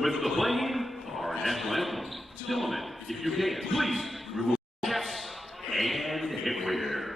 with the playing our national anthem. Gentlemen, if you can, please remove caps and headwear.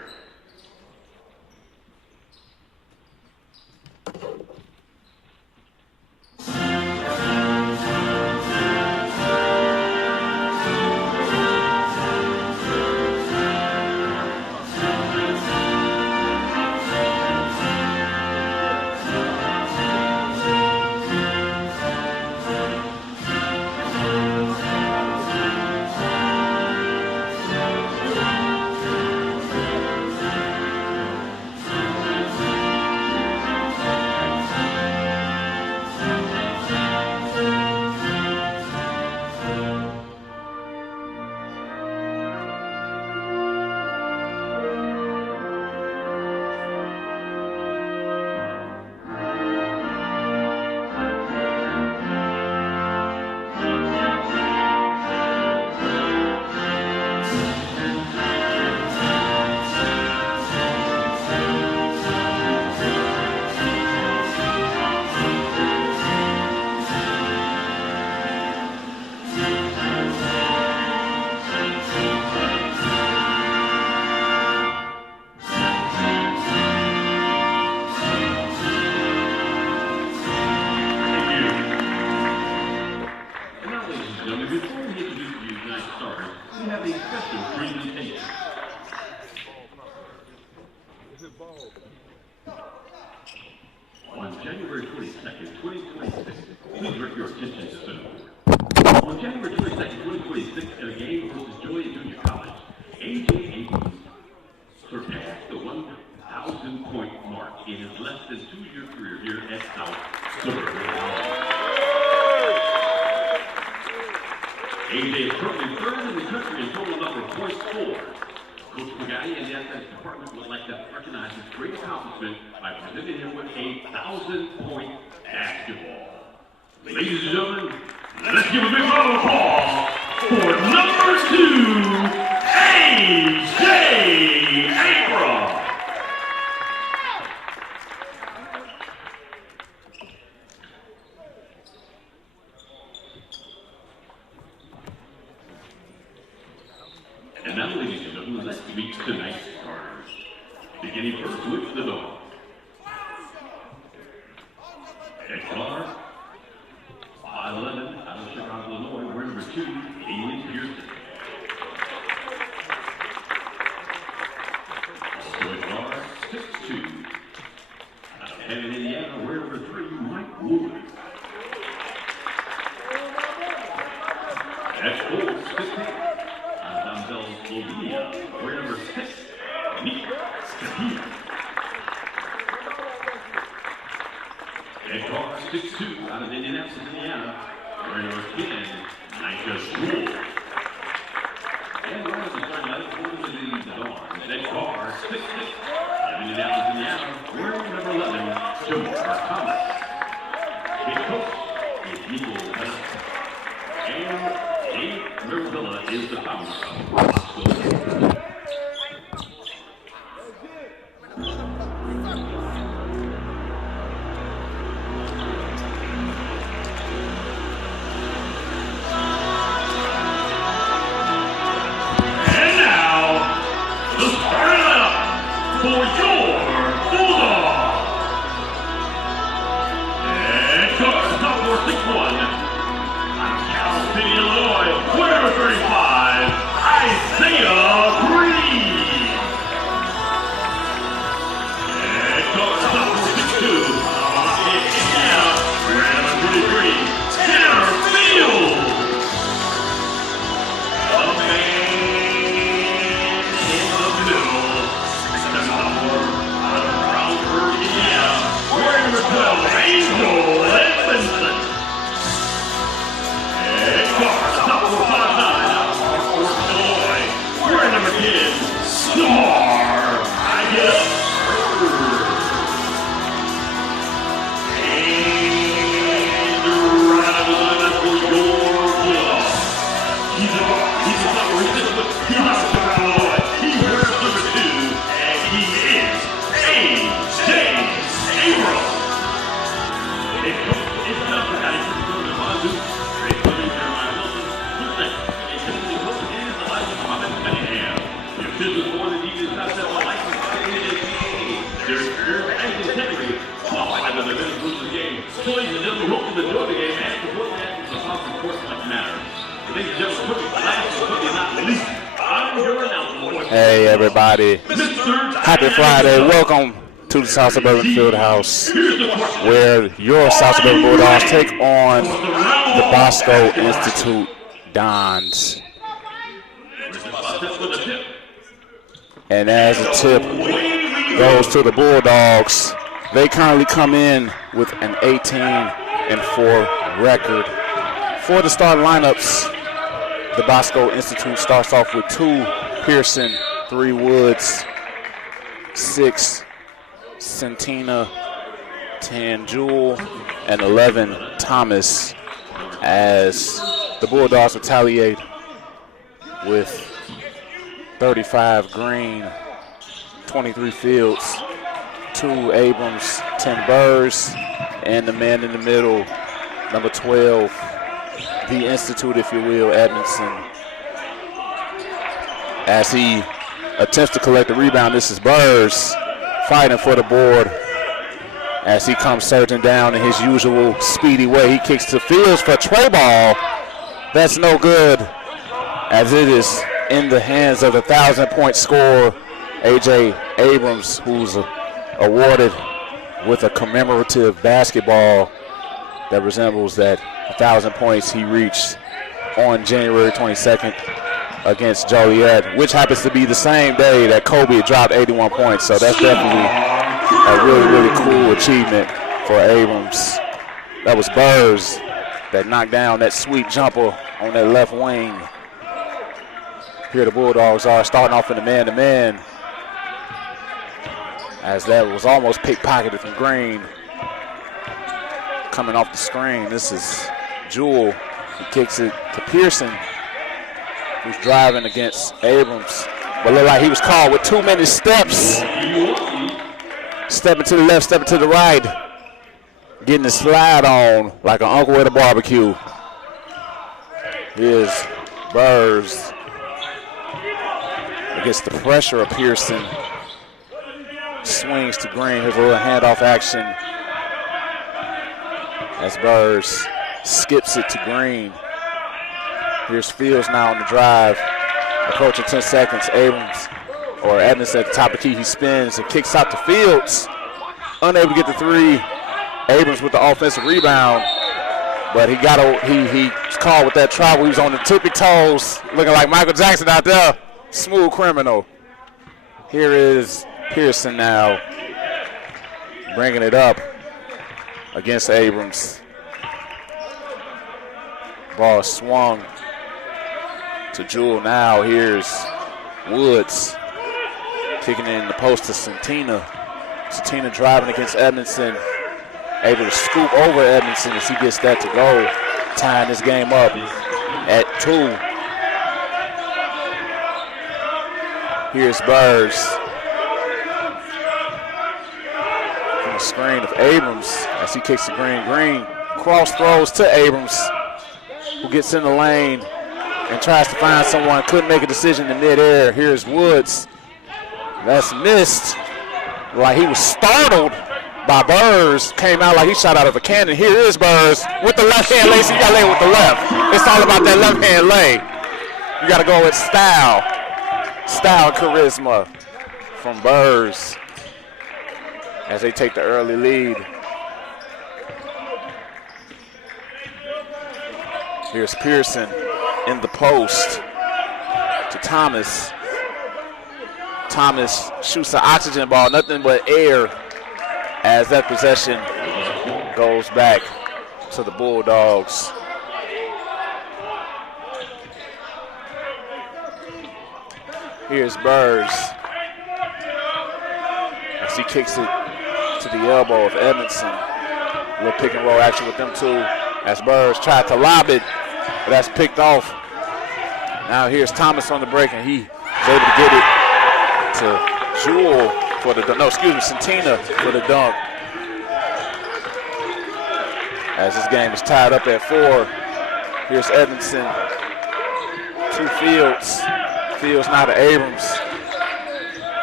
On January 22nd, 2026, please direct your attention to center court. On January 22nd, 2026, in a game versus Joy Junior College, A.J. Abrams surpassed the 1,000-point mark in his less than 2-year career here at South Suburban. A.J. is currently third in the country in total number of points scored. Coach Pagani and the athletics department would like to recognize his great accomplishment by presenting him with a 1,000-point basketball. Ladies and gentlemen, let's give a big round of applause for number 2, A.J. Abrams. And now, ladies and gentlemen, let's meet tonight's starters. Beginning first with the dog. Ed Clark, 5'11", out of Chicago, Illinois, wearing number 2, Haley Pearson. Also Ed Clark, 6'2", out of Hammond, Indiana, wearing number 3, Mike Wood. Ed Cole, 6'8". Slovenia, wearing number 6, Nick Katia. Ed Carr, 6'2", out of Indianapolis, Indiana, wearing number 10, Nika Shmuel. And right at the starting line, holding the lead to Dawn, Ed Carr, 6'6", out of Indianapolis, Indiana, wearing number 11, Jamar Thomas. His coach is Nico Bennett. And Dave Rivera is the founder of Bosco. And now, the starting lineup for your Bulldogs. And Carr, top 6'1". City, Illinois, wearing number 35, Isaiah Green. And sophomore 6'2", Indiana, wearing number 23, Tanner Field. The man in the middle, sophomore Hey everybody, happy Friday. Welcome to the South Suburban Fieldhouse, where your South Suburban Bulldogs take on the Bosco Institute Dons. And as the tip goes to the Bulldogs, they currently come in with an 18-4 record. For the starting lineups, the Bosco Institute starts off with 2 Pearson, 3 Woods, 6 Santina, 10 Jewel, and 11 Thomas, as the Bulldogs retaliate with 35 Green, 23 Fields, 2 Abrams, 10 Burrs, and the man in the middle, number 12, the Institute, if you will, Edmondson. As he attempts to collect the rebound, this is Burrs fighting for the board. As he comes surging down in his usual speedy way, he kicks to Fields for a tray ball. That's no good, as it is in the hands of the 1,000-point scorer, A.J. Abrams, who's awarded with a commemorative basketball that resembles that 1,000 points he reached on January 22nd against Joliet, which happens to be the same day that Kobe dropped 81 points. So that's definitely a really, really cool achievement for Abrams. That was Burrs that knocked down that sweet jumper on that left wing. Here the Bulldogs are starting off in the man-to-man, as that was almost pickpocketed from Green. Coming off the screen, this is Jewell. He kicks it to Pearson, who's driving against Abrams, but looked like he was called with too many steps. Stepping to the left, stepping to the right, getting the slide on like an uncle at a barbecue. Here's Burrs against the pressure of Pearson. Swings to Green. Here's a little handoff action as Burrs skips it to Green. Here's Fields now on the drive. Approaching 10 seconds. Abrams, or Edmondson at the top of the key. He spins and kicks out to Fields. Unable to get the 3. Abrams with the offensive rebound, but he's called with that travel. He was on the tippy toes, looking like Michael Jackson out there. Smooth criminal. Here is Pearson now, bringing it up against Abrams. Ball swung to Jewell now. Here's Woods kicking in the post to Santina. Santina driving against Edmondson. Able to scoop over Edmondson as he gets that to go. Tying this game up at 2. Here's Burrs. From the screen of Abrams as he kicks to Green. Green cross throws to Abrams, who gets in the lane and tries to find someone. Couldn't make a decision in midair. Here's Woods. That's missed. Like he was startled by Burrs. Came out like he shot out of a cannon. Here is Burrs with the left hand lay. So you got to lay with the left. It's all about that left hand lay. You got to go with style. Style and charisma from Burrs as they take the early lead. Here's Pearson in the post to Thomas. Thomas shoots an oxygen ball, nothing but air, as that possession goes back to the Bulldogs. Here's Burrs as he kicks it to the elbow of Edmondson. A little pick and roll action with them two as Burrs tried to lob it, but that's picked off. Now here's Thomas on the break, and he is able to get it to Jewell for the dunk. No, excuse me, Santina for the dunk. As this game is tied up at 4. Here's Edmondson to Fields. Fields now to Abrams.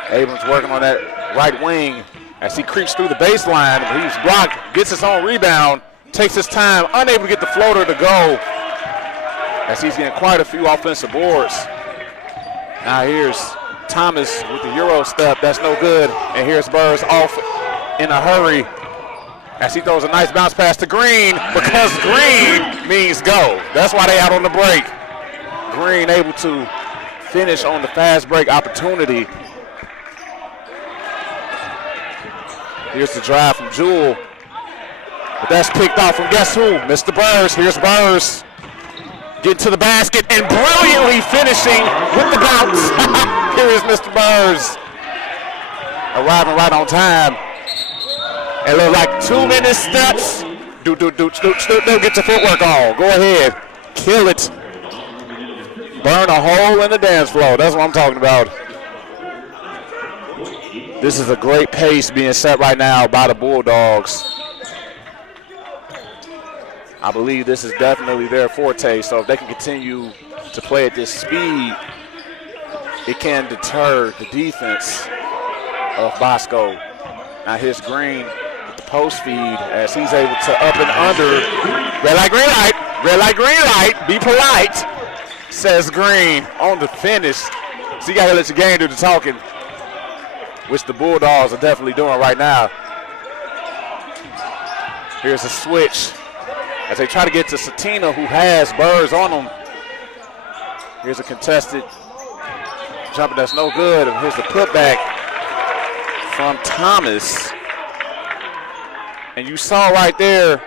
Abrams working on that right wing as he creeps through the baseline. He's blocked, gets his own rebound, takes his time, unable to get the floater to go. as he's getting quite a few offensive boards. Now here's Thomas with the Euro step. That's no good. And here's Burrs off in a hurry as he throws a nice bounce pass to Green, because green means go. That's why they out on the break. Green able to finish on the fast break opportunity. Here's the drive from Jewell. But that's picked off from guess who? Mr. Burrs. Here's Burrs. Getting to the basket and brilliantly finishing with the bounce. Here is Mr. Burrs. Arriving right on time. And look like 2 minute steps. Don't get your footwork on. Go ahead. Kill it. Burn a hole in the dance floor. That's what I'm talking about. This is a great pace being set right now by the Bulldogs. I believe this is definitely their forte, so if they can continue to play at this speed, it can deter the defense of Bosco. Now here's Green with the post feed as he's able to up and under. Red light, green light. Red light, green light. Be polite, says Green on the finish. So you got to let your game do the talking, which the Bulldogs are definitely doing right now. Here's a switch as they try to get to Satina, who has Burrs on them. Here's a contested jumper that's no good. And here's the putback from Thomas. And you saw right there,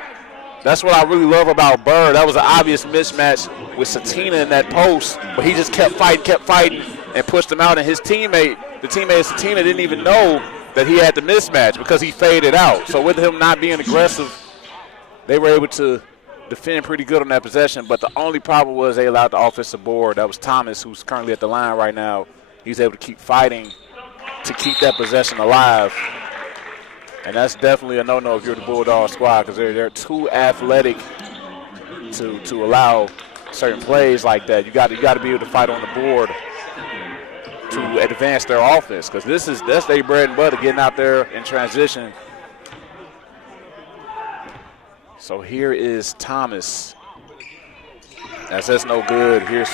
that's what I really love about Burr. That was an obvious mismatch with Satina in that post, but he just kept fighting, and pushed him out. And his teammate, the teammate of Satina, didn't even know that he had the mismatch because he faded out. So with him not being aggressive, they were able to defend pretty good on that possession, but the only problem was they allowed the offensive board. That was Thomas, who's currently at the line right now. He's able to keep fighting to keep that possession alive. And that's definitely a no-no if you're the Bulldog squad, because they're too athletic to allow certain plays like that. You got to be able to fight on the board to advance their offense, because that's their bread and butter, getting out there in transition. So here is Thomas. That's no good. Here's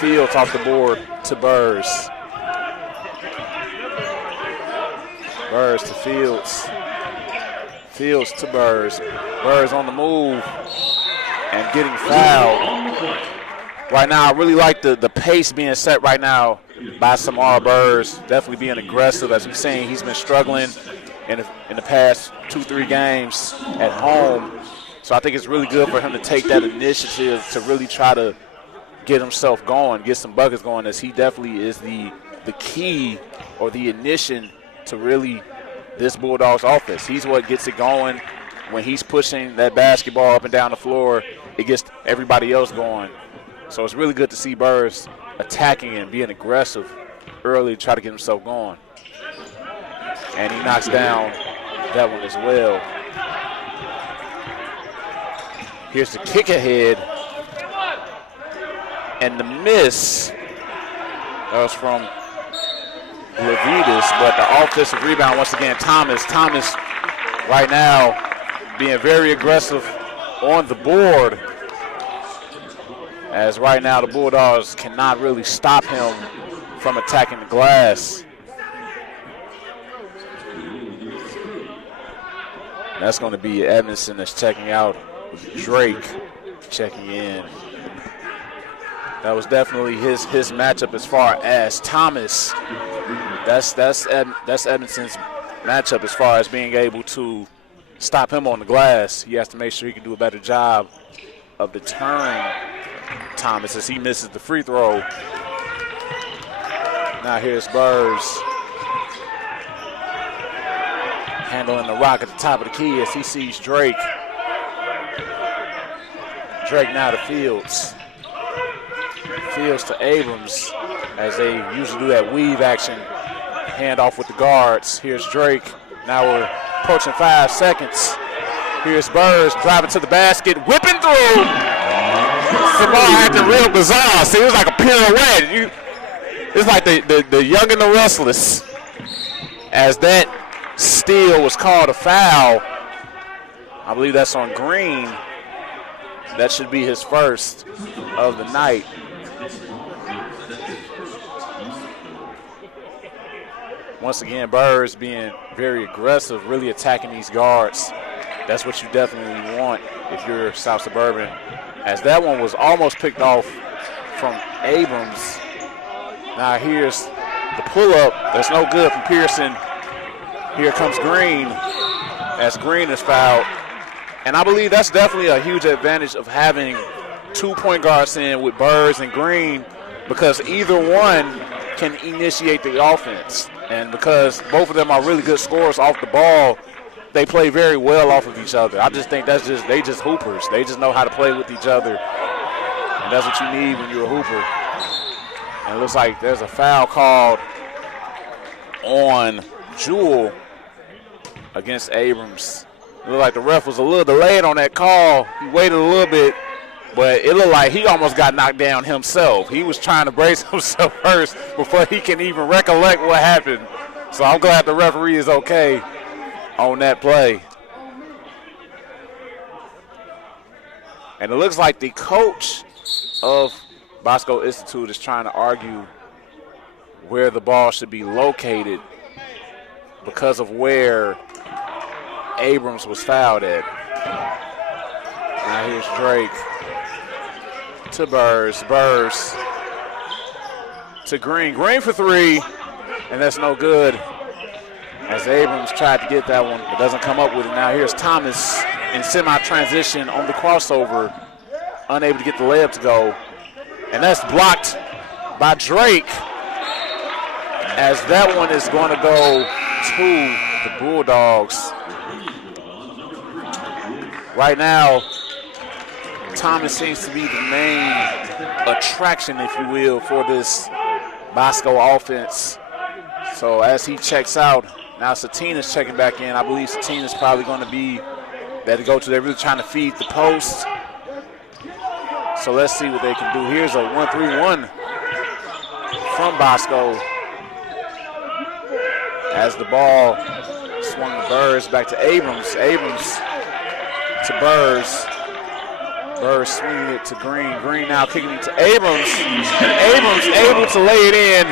Fields off the board to Burrs. Burrs to Fields. Fields to Burrs. Burrs on the move and getting fouled. Right now, I really like the pace being set right now by Samara Burrs. Definitely being aggressive. As we've seen, he's been struggling in the past 2-3 games at home. So I think it's really good for him to take that initiative to really try to get himself going, get some buckets going, as he definitely is the key or the ignition to really this Bulldogs offense. He's what gets it going. When he's pushing that basketball up and down the floor, it gets everybody else going. So it's really good to see Burrs attacking and being aggressive early to try to get himself going. And he knocks down that one as well. Here's the kick ahead. And the miss, that was from Levitas, but the offensive rebound, once again, Thomas. Thomas right now being very aggressive on the board, as right now the Bulldogs cannot really stop him from attacking the glass. That's going to be Edmondson that's checking out. Drake checking in. That was definitely his matchup as far as Thomas. That's Edmondson's matchup as far as being able to stop him on the glass. He has to make sure he can do a better job of deterring Thomas as he misses the free throw. Now here's Burrs handling the rock at the top of the key as he sees Drake. Drake now to Fields. Fields to Abrams as they usually do that weave action. Handoff with the guards. Here's Drake. Now we're approaching 5 seconds. Here's Burrs driving to the basket, whipping through. The ball acting real bizarre. See, it was like a pirouette. It's like the young and the restless. As that steal was called a foul. I believe that's on Green. That should be his first of the night. Once again, Burrs being very aggressive, really attacking these guards. That's what you definitely want if you're South Suburban. As that one was almost picked off from Abrams. Now here's the pull-up. That's no good from Pearson. Here comes Green as Green is fouled. And I believe that's definitely a huge advantage of having 2 point guards in with Burrs and Green, because either one can initiate the offense. And because both of them are really good scorers off the ball, they play very well off of each other. I just think they just hoopers. They just know how to play with each other. And that's what you need when you're a hooper. And it looks like there's a foul called on Jewell against Abrams. It looked like the ref was a little delayed on that call. He waited a little bit, but it looked like he almost got knocked down himself. He was trying to brace himself first before he can even recollect what happened. So I'm glad the referee is okay on that play. And it looks like the coach of Bosco Institute is trying to argue where the ball should be located because of where Abrams was fouled at. Now here's Drake to Burrs. Burrs to Green. Green for three, and that's no good. As Abrams tried to get that one, but doesn't come up with it. Now here's Thomas in semi-transition on the crossover, unable to get the layup to go. And that's blocked by Drake, as that one is going to go to the Bulldogs. Right now, Thomas seems to be the main attraction, if you will, for this Bosco offense. So as he checks out, now Satina's checking back in. I believe Satina's probably going to be there to go to. They're really trying to feed the post. So let's see what they can do. Here's a 1-3-1 from Bosco. As the ball swung to Burrs, back to Abrams. Abrams to Burrs. Burrs swinging it to Green. Green now kicking it to Abrams. And Abrams able to lay it in.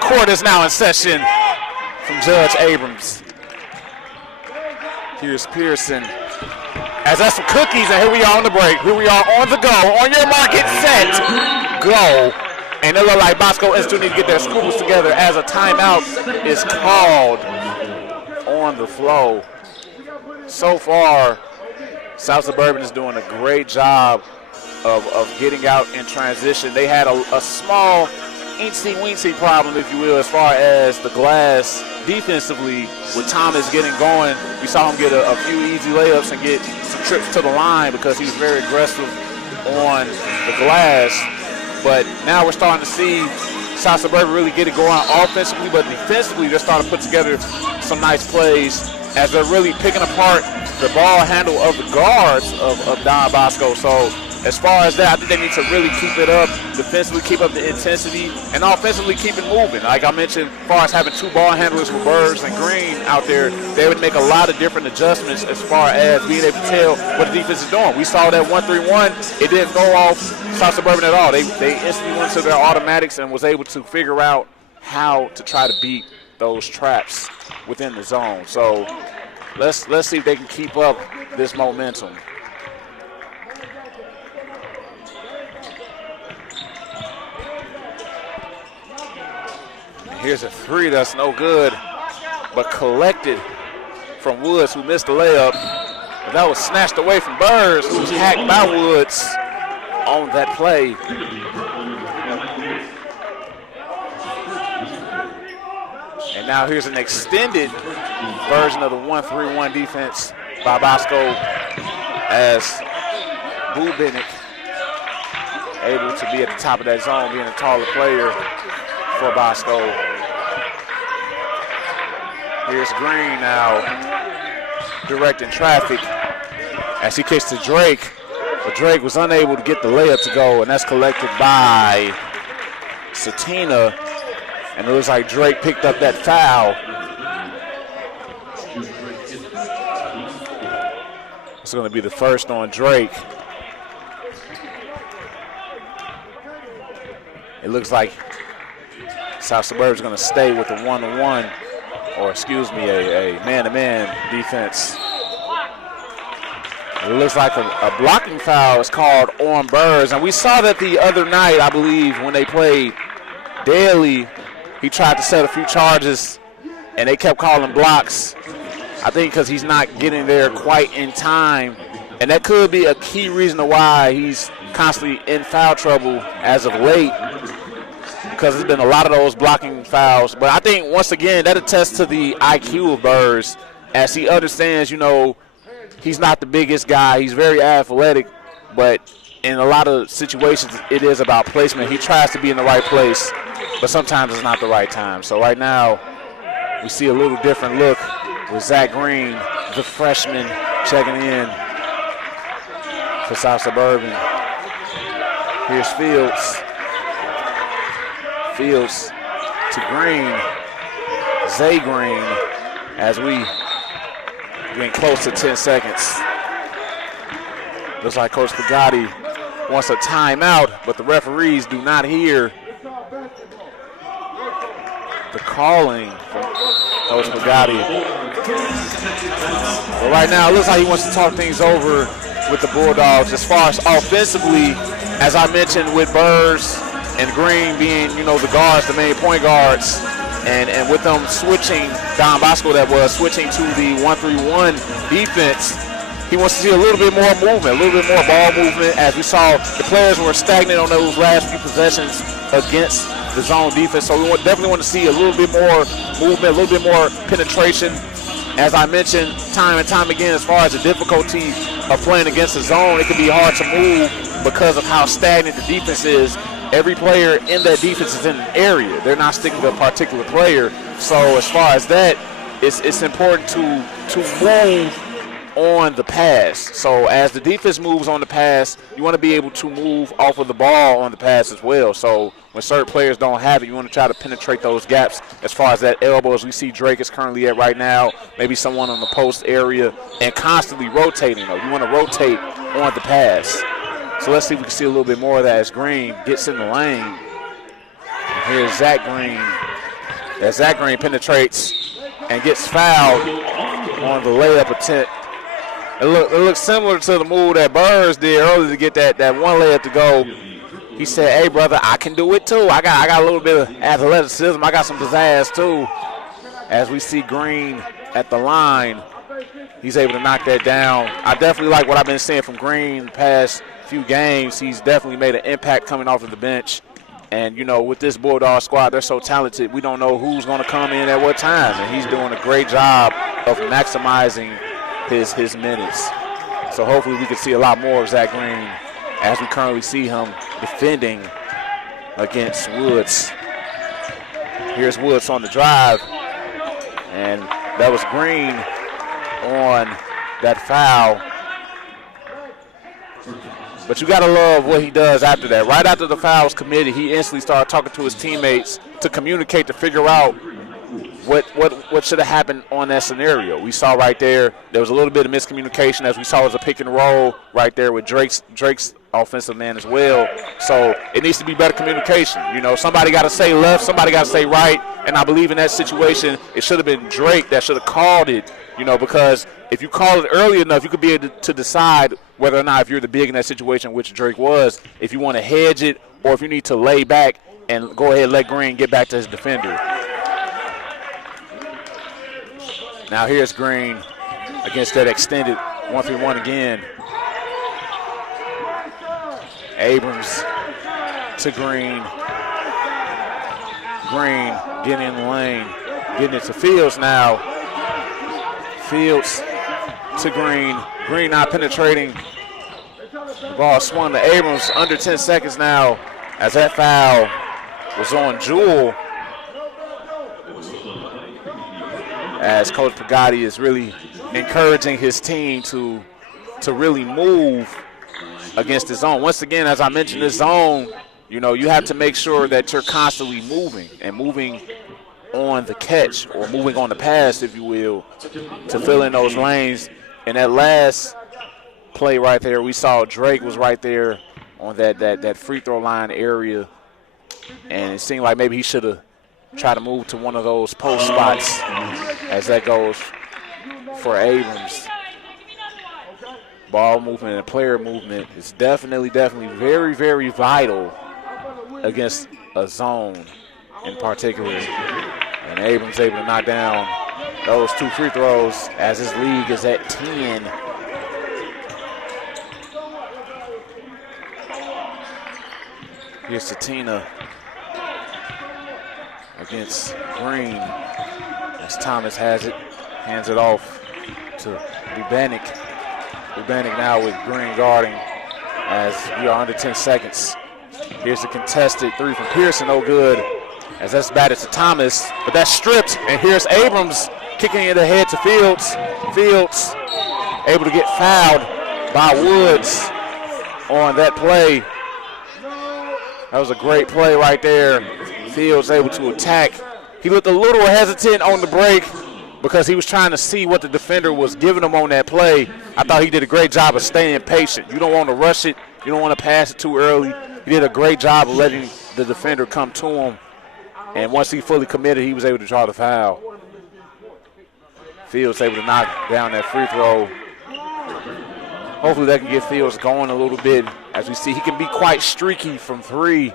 Court is now in session from Judge Abrams. Here's Pearson. As that's some cookies, and here we are on the break. Here we are on the go. On your mark, get set, go. And it looks like Bosco Institute need to get their scruples together as a timeout is called on the flow. So far, South Suburban is doing a great job of getting out in transition. They had a small eensy-weensy problem, if you will, as far as the glass defensively with Thomas getting going. We saw him get a few easy layups and get some trips to the line because he was very aggressive on the glass. But now we're starting to see South Suburban really get it going offensively, but defensively they're starting to put together some nice plays as they're really picking apart the ball handle of the guards of Don Bosco. So as far as that, I think they need to really keep it up defensively, keep up the intensity, and offensively keep it moving. Like I mentioned, as far as having 2 ball handlers with Burrs and Green out there, they would make a lot of different adjustments as far as being able to tell what the defense is doing. We saw that 1-3-1. It didn't go off South Suburban at all. They instantly went to their automatics and was able to figure out how to try to beat those traps within the zone. So let's see if they can keep up this momentum. Here's a 3 that's no good, but collected from Woods, who missed the layup. And that was snatched away from Burrs, who was hacked by Woods on that play. And now here's an extended version of the 1-3-1 defense by Bosco, as Bubinic able to be at the top of that zone, being a taller player for Bosco. Here's Green now directing traffic as he kicks to Drake, but Drake was unable to get the layup to go, and that's collected by Satina, and it looks like Drake picked up that foul. It's going to be the first on Drake. It looks like South Suburban is going to stay with a one-on-one, or excuse me, a man-to-man defense. It looks like a blocking foul is called on Burrs. And we saw that the other night, I believe, when they played Daly, he tried to set a few charges, and they kept calling blocks. I think because he's not getting there quite in time. And that could be a key reason to why he's constantly in foul trouble as of late, because there's been a lot of those blocking fouls. But I think, once again, that attests to the IQ of Burrs, as he understands, you know, he's not the biggest guy. He's very athletic, but in a lot of situations, it is about placement. He tries to be in the right place, but sometimes it's not the right time. So right now, we see a little different look with Zach Green, the freshman, checking in for South Suburban. Here's Fields. Fields to Green. Zay Green, as we getting close to 10 seconds. Looks like Coach Pagatti wants a timeout, but the referees do not hear the calling from Coach Pagatti. But right now, it looks like he wants to talk things over with the Bulldogs. As far as offensively, as I mentioned, with Burrs and Green being, you know, the guards, the main point guards, and with them switching, Don Bosco that was switching to the 1-3-1 defense, he wants to see a little bit more movement, a little bit more ball movement. As we saw, the players were stagnant on those last few possessions against the zone defense. So we definitely want to see a little bit more movement, a little bit more penetration. As I mentioned time and time again, as far as the difficulty of playing against the zone, it can be hard to move because of how stagnant the defense is. Every player in that defense is in an area. They're not sticking to a particular player. So as far as that, it's important to move on the pass. So as the defense moves on the pass, you want to be able to move off of the ball on the pass as well. So when certain players don't have it, you want to try to penetrate those gaps as far as that elbow, as we see Drake is currently at right now, maybe someone on the post area, and constantly rotating. You want to rotate on the pass. So let's see if we can see a little bit more of that as Green gets in the lane. And here's Zach Green. As Zach Green penetrates and gets fouled on the layup attempt. It looks similar to the move that Burrs did earlier to get that one layup to go. He said, hey, brother, I can do it too. I got a little bit of athleticism. I got some pizzazz too. As we see Green at the line, he's able to knock that down. I definitely like what I've been seeing from Green the past few games. He's definitely made an impact coming off of the bench. And, you know, with this Bulldog squad, they're so talented. We don't know who's going to come in at what time. And he's doing a great job of maximizing his minutes. So hopefully we can see a lot more of Zach Green as we currently see him defending against Woods. Here's Woods on the drive. And that was Green on that foul. But you got to love what he does after that. Right after the foul was committed, he instantly started talking to his teammates to communicate, to figure out what should have happened on that scenario. We saw right there was a little bit of miscommunication, as we saw as a pick and roll right there with Drake's offensive man as well. So it needs to be better communication. You know, somebody got to say left, somebody got to say right, and I believe in that situation it should have been Drake that should have called it, you know, because if you call it early enough, you could be able to decide whether or not, if you're the big in that situation, which Drake was, if you want to hedge it or if you need to lay back and go ahead and let Green get back to his defender. Now here's Green against that extended 1-3-1 again. Abrams to Green. Green getting in the lane, getting it to Fields now. Fields to Green. Green not penetrating. The ball swung to Abrams. Under 10 seconds now, as that foul was on Jewell. As Coach Pagatti is really encouraging his team to really move against the zone. Once again, as I mentioned, this zone, you know, you have to make sure that you're constantly moving and moving on the catch or moving on the pass, if you will, to fill in those lanes. And that last play right there, we saw Drake was right there on that free throw line area. And it seemed like maybe he should have tried to move to one of those post spots as that goes for Abrams. Ball movement and player movement is definitely very, very vital against a zone in particular. And Abrams able to knock down those 2 free throws as his league is at 10. Here's Satina against Green as Thomas has it, hands it off to Bubanik. Bubanik now with Green guarding as we are under 10 seconds. Here's the contested 3 from Pearson, no good, as that's batted to Thomas, but that's stripped, and here's Abrams kicking it ahead to Fields. Fields able to get fouled by Woods on that play. That was a great play right there. Fields able to attack. He looked a little hesitant on the break because he was trying to see what the defender was giving him on that play. I thought he did a great job of staying patient. You don't want to rush it. You don't want to pass it too early. He did a great job of letting the defender come to him. And once he fully committed, he was able to draw the foul. Fields able to knock down that free throw. Hopefully that can get Fields going a little bit. As we see, he can be quite streaky from 3.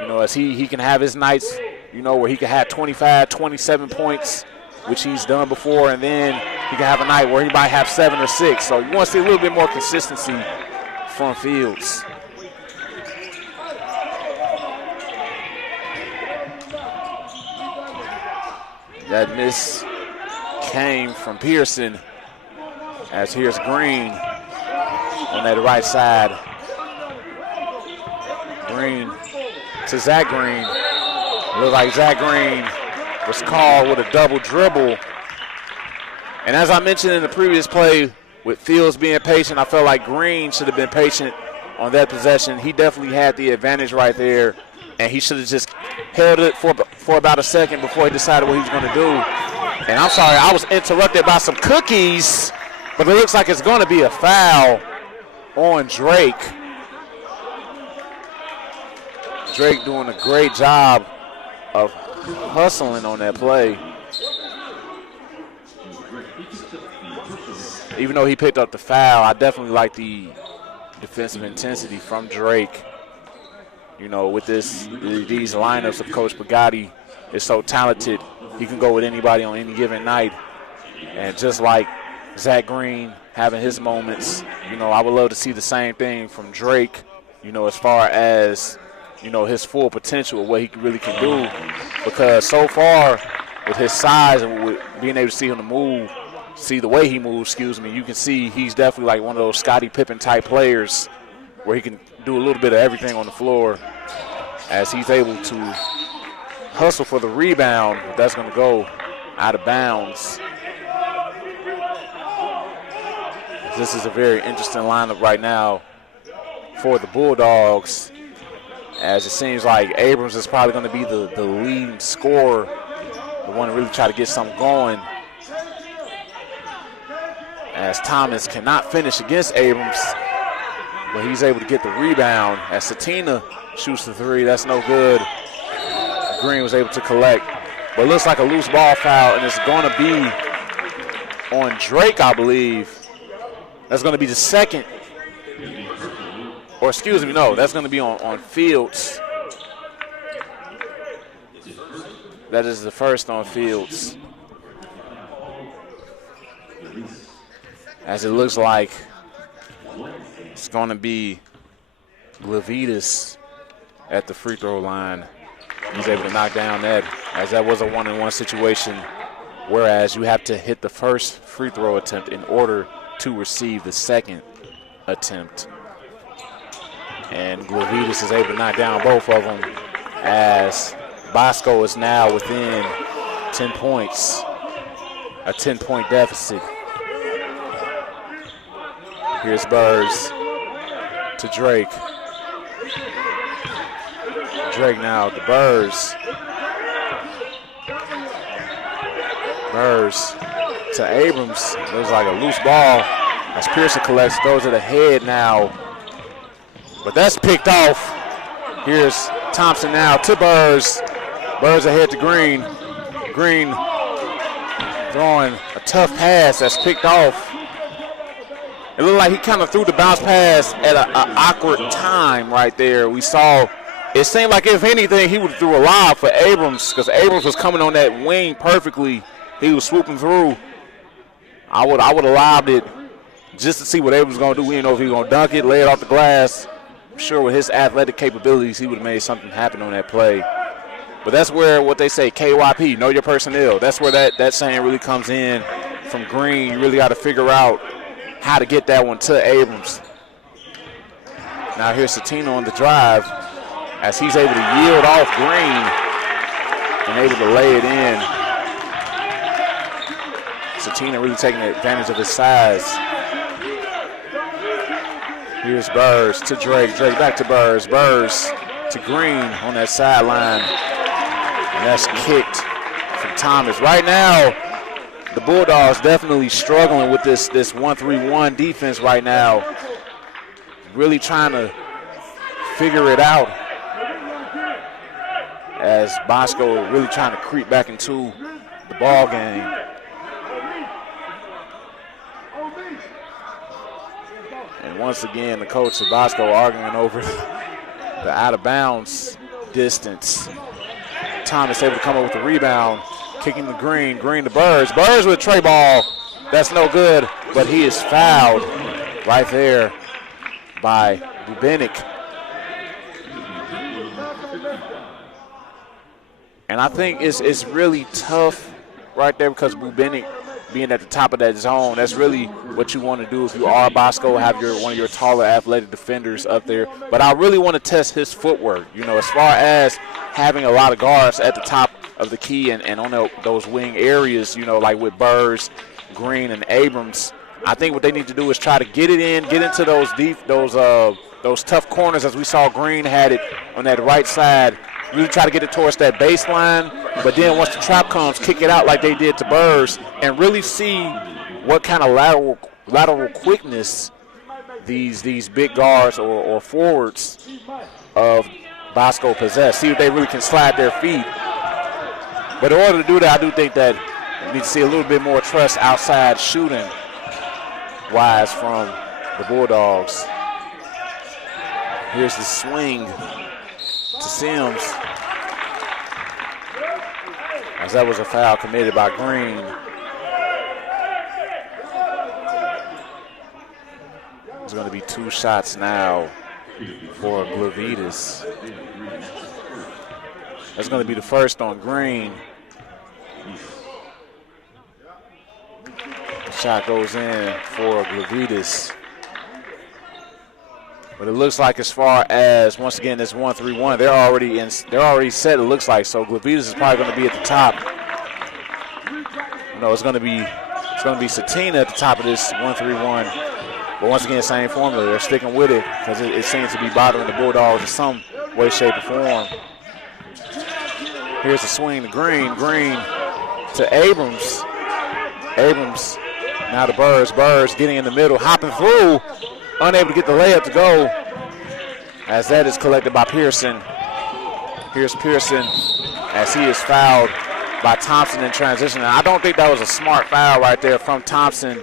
You know, as he can have his nights, you know, where he can have 25, 27 points, which he's done before, and then he can have a night where he might have 7 or 6. So you want to see a little bit more consistency from Fields. That miss came from Pearson, as here's Green on that right side. Green to Zach Green. Looks like Zach Green was called with a double dribble. And as I mentioned in the previous play, with Fields being patient, I felt like Green should have been patient on that possession. He definitely had the advantage right there, and he should have just held it for about a second before he decided what he was going to do. And I'm sorry, I was interrupted by some cookies, but it looks like it's going to be a foul on Drake. Drake doing a great job of hustling on that play. Even though he picked up the foul, I definitely like the defensive intensity from Drake. You know, with these lineups of Coach Pagatti is so talented, he can go with anybody on any given night. And just like Zach Green having his moments, you know, I would love to see the same thing from Drake, you know, as far as, you know, his full potential of what he really can do. Because so far, with his size and with being able to see him to move, see the way he moves, you can see he's definitely like one of those Scottie Pippen type players where he can do a little bit of everything on the floor, as he's able to hustle for the rebound. That's going to go out of bounds. This is a very interesting lineup right now for the Bulldogs, as it seems like Abrams is probably going to be the leading scorer, the one to really try to get something going, as Thomas cannot finish against Abrams, but he's able to get the rebound as Satina shoots the 3. That's no good. Green was able to collect, but it looks like a loose ball foul, and it's going to be on Drake, I believe. That's going to be the second. Or excuse me, no, that's going to be on Fields. That is the first on Fields. As it looks like it's going to be Levitas at the free throw line. He's able to knock down that, as that was a one-on-one situation, whereas you have to hit the first free throw attempt in order to receive the second attempt. And Levitas is able to knock down both of them, as Bosco is now within 10 points, a 10-point deficit. Here's Burrs to Drake. Drake now to Burrs. Burrs to Abrams. Looks like a loose ball as Pearson collects, throws it ahead now. But that's picked off. Here's Thompson now to Burrs. Burrs ahead to Green. Green throwing a tough pass that's picked off. It looked like he kind of threw the bounce pass at an awkward time right there. We saw, it seemed like if anything, he would have threw a lob for Abrams because Abrams was coming on that wing perfectly. He was swooping through. I would have lobbed it just to see what Abrams was going to do. We didn't know if he was going to dunk it, lay it off the glass. I'm sure with his athletic capabilities, he would have made something happen on that play. But that's where what they say, KYP, know your personnel. That's where that saying really comes in from Green. You really got to figure out how to get that one to Abrams. Now here's Satino on the drive as he's able to yield off Green and able to lay it in. Satino really taking advantage of his size. Here's Burrs to Drake. Drake back to Burrs. Burrs to Green on that sideline. And that's kicked from Thomas. Right now, the Bulldogs definitely struggling with this 1-3-1 defense right now. Really trying to figure it out as Bosco really trying to creep back into the ball game. And once again, the coach of Bosco arguing over the out-of-bounds distance. Thomas able to come up with the rebound, kicking the Green. Green to Burrs. Burrs with a tray ball. That's no good, but he is fouled right there by Bubenik. And I think it's really tough right there because Bubenik being at the top of that zone, that's really what you want to do if you are Bosco, have one of your taller athletic defenders up there. But I really want to test his footwork, as far as having a lot of guards at the top of the key and on those wing areas, like with Burrs, Green, and Abrams. I think what they need to do is try to get it in, get into those tough corners as we saw Green had it on that right side. Really try to get it towards that baseline, but then once the trap comes, kick it out like they did to Burrs and really see what kind of lateral quickness these big guards or forwards of Bosco possess. See if they really can slide their feet. But in order to do that, I do think that we need to see a little bit more trust outside shooting wise from the Bulldogs. Here's the swing to Sims, as that was a foul committed by Green. There's going to be 2 shots now for Glavitas. That's going to be the first on Green. The shot goes in for Glavitas. But it looks like as far as, once again, this 1-3-1, they're already set, it looks like. So Glavitas is probably going to be at the top. It's going to be Satina at the top of this 1-3-1. But once again, same formula. They're sticking with it because it seems to be bothering the Bulldogs in some way, shape, or form. Here's the swing to Green. Green to Abrams. Abrams now to Burrs. Burrs getting in the middle, hopping through. Unable to get the layup to go as that is collected by Pearson. Here's Pearson as he is fouled by Thompson in transition. And I don't think that was a smart foul right there from Thompson,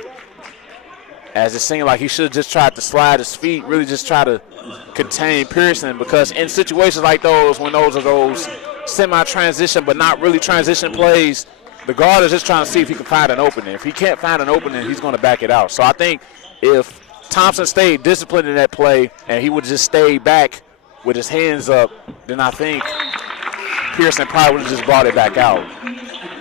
as it seemed like he should have just tried to slide his feet, really just try to contain Pearson, because in situations like those, when those are those semi-transition but not really transition plays, the guard is just trying to see if he can find an opening. If he can't find an opening, he's going to back it out. So I think if Thompson stayed disciplined in that play and he would just stay back with his hands up, then I think Pearson probably would have just brought it back out.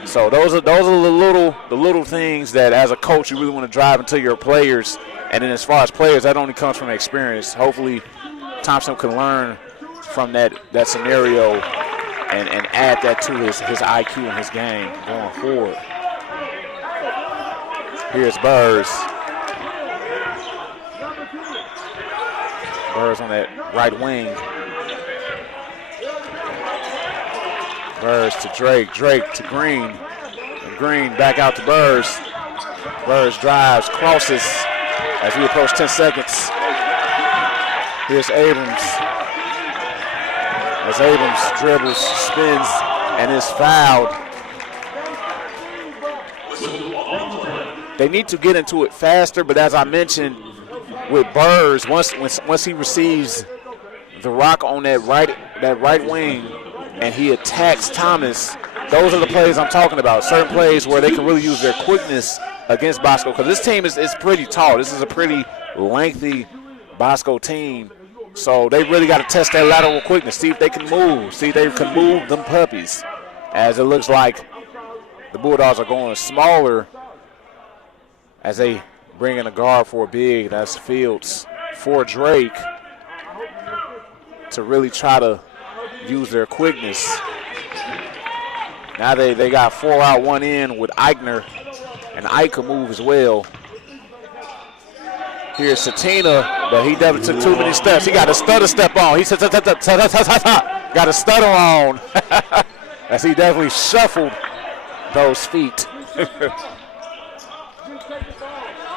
So those are the little things that as a coach you really want to drive into your players. And then as far as players, that only comes from experience. Hopefully Thompson can learn from that scenario and add that to his IQ and his game going forward. Here's Burrs. Burrs on that right wing. Burrs to Drake. Drake to Green. And Green back out to Burrs. Burrs drives, crosses as we approach 10 seconds. Here's Abrams. as Abrams dribbles, spins, and is fouled. They need to get into it faster, but as I mentioned with Burrs, once he receives the rock on that right wing and he attacks Thomas, those are the plays I'm talking about. Certain plays where they can really use their quickness against Bosco, because this team is pretty tall. This is a pretty lengthy Bosco team. So they really got to test that lateral quickness, see if they can move, see if they can move them puppies, as it looks like the Bulldogs are going smaller as they bring in a guard for a big. That's Fields for Drake to really try to use their quickness. Now they got 4 out, 1 in with Eichner, and Ike can move as well. Here's Satina, but he definitely took too many steps. He got a stutter step on. He said, got a stutter on. As he definitely shuffled those feet.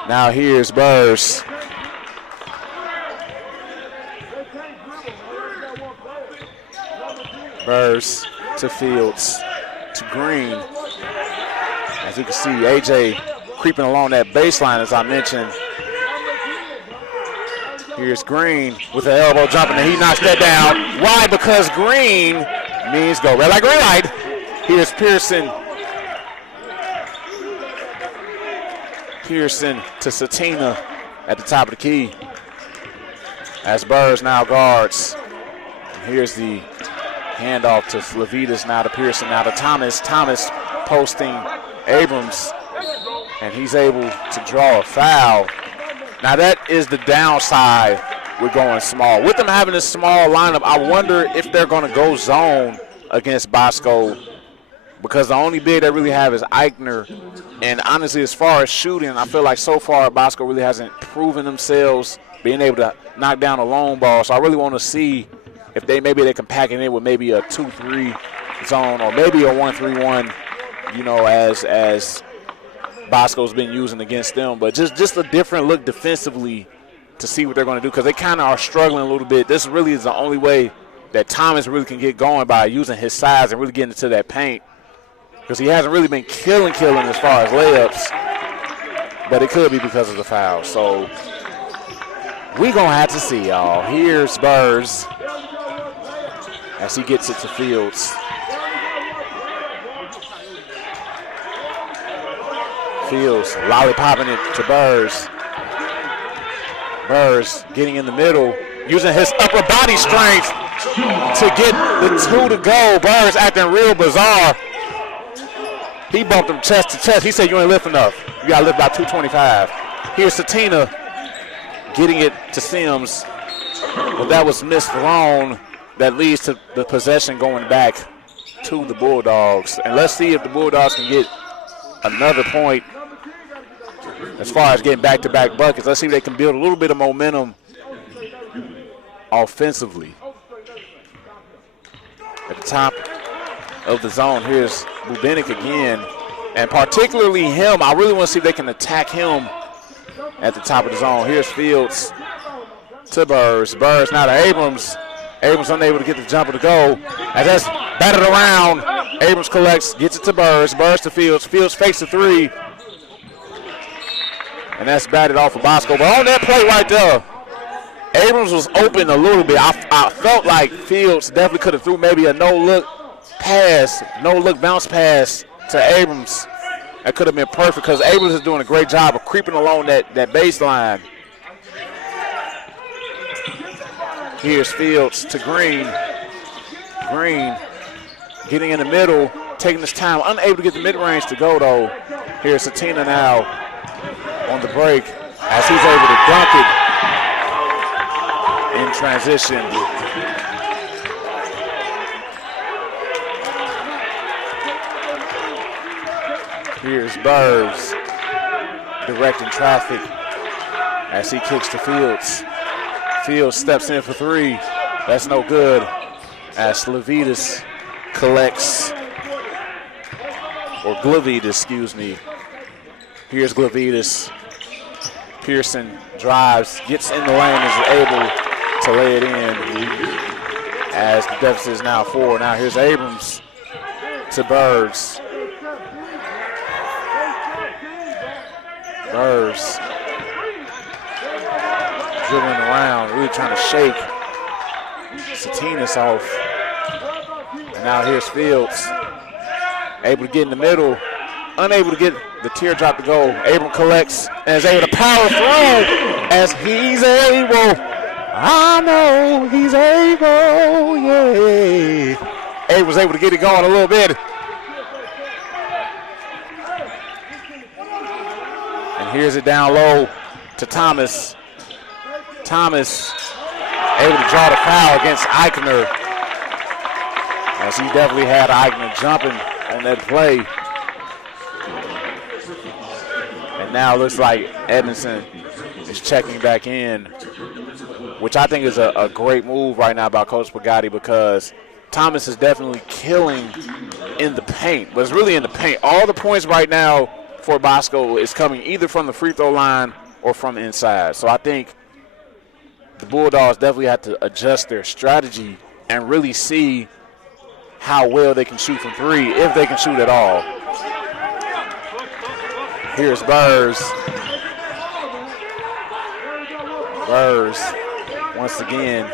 Now here's Burrs. Burrs to Fields to Green. As you can see, AJ creeping along that baseline, as I mentioned. Here's Green with the elbow jumping, and he knocks that down. Why? Because Green means go red light, green light. Here's Pearson. Pearson to Satina at the top of the key. As Burrs now guards. And here's the handoff to Levitas, now to Pearson, now to Thomas. Thomas posting Abrams, and he's able to draw a foul. Now that is the downside with going small. With them having this small lineup, I wonder if they're going to go zone against Bosco, because the only big they really have is Eichner. And honestly, as far as shooting, I feel like so far Bosco really hasn't proven themselves being able to knock down a long ball. So I really want to see if maybe they can pack it in with maybe a 2-3 zone or maybe a 1-3-1, you know, as Bosco's been using against them. But just a different look defensively to see what they're going to do, because they kind of are struggling a little bit. This really is the only way that Thomas really can get going, by using his size and really getting into that paint, because he hasn't really been killing as far as layups, but it could be because of the foul. So we're going to have to see, y'all. Here's Burrs as he gets it to Fields. Fields lollipopping it to Burrs. Burrs getting in the middle, using his upper body strength to get the 2 to go. Burrs acting real bizarre. He bumped him chest to chest. He said, you ain't lift enough. You got to lift about 225. Here's Satina getting it to Sims. But that was misthrown. That leads to the possession going back to the Bulldogs. And let's see if the Bulldogs can get another point as far as getting back-to-back buckets. Let's see if they can build a little bit of momentum offensively. At the top of the zone, here's Bubenik again. And particularly him, I really want to see if they can attack him at the top of the zone. Here's Fields to Burrs. Burrs now to Abrams. Abrams unable to get the jumper to go. As that's batted around, Abrams collects, gets it to Burrs. Burrs to Fields. Fields fakes the 3. And that's batted off of Bosco. But on that play right there, Abrams was open a little bit. I felt like Fields definitely could have threw maybe a no-look bounce pass to Abrams. That could have been perfect, because Abrams is doing a great job of creeping along that baseline. Here's Fields to Green. Green getting in the middle, taking his time, unable to get the mid-range to go, though. Here's Satina now on the break as he's able to dunk it in transition. Here's Burrs directing traffic as he kicks to Fields. Fields steps in for 3. That's no good as Levitas collects, or Glavitas, excuse me. Here's Glavitas. Pearson drives, gets in the lane, is able to lay it in. as the deficit is now 4. Now here's Abrams to Birds. Birds dribbling around, really trying to shake Satinas off. And now here's Fields, able to get in the middle, unable to get the teardrop to go. Abram collects and is able to power through as he's able. I know he's able, yeah. Abram was able to get it going a little bit. And here's it down low to Thomas. Thomas able to draw the foul against Eichner, as he definitely had Eichner jumping on that play. And now it looks like Edmondson is checking back in, which I think is a great move right now by Coach Pagatti, because Thomas is definitely killing in the paint, but it's really in the paint. All the points right now for Bosco is coming either from the free throw line or from inside. So I think the Bulldogs definitely have to adjust their strategy and really see how well they can shoot from 3, if they can shoot at all. Here's Burrs. Burrs, once again,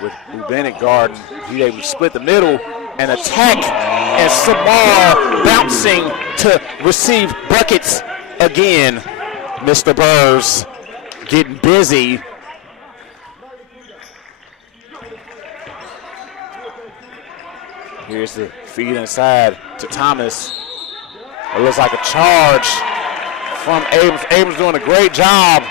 with Bennett guarding, he's able to split the middle and attack, and Samar bouncing to receive buckets again. Mr. Burrs getting busy. Here's the feed inside to Thomas. It looks like a charge from Abrams. Abrams doing a great job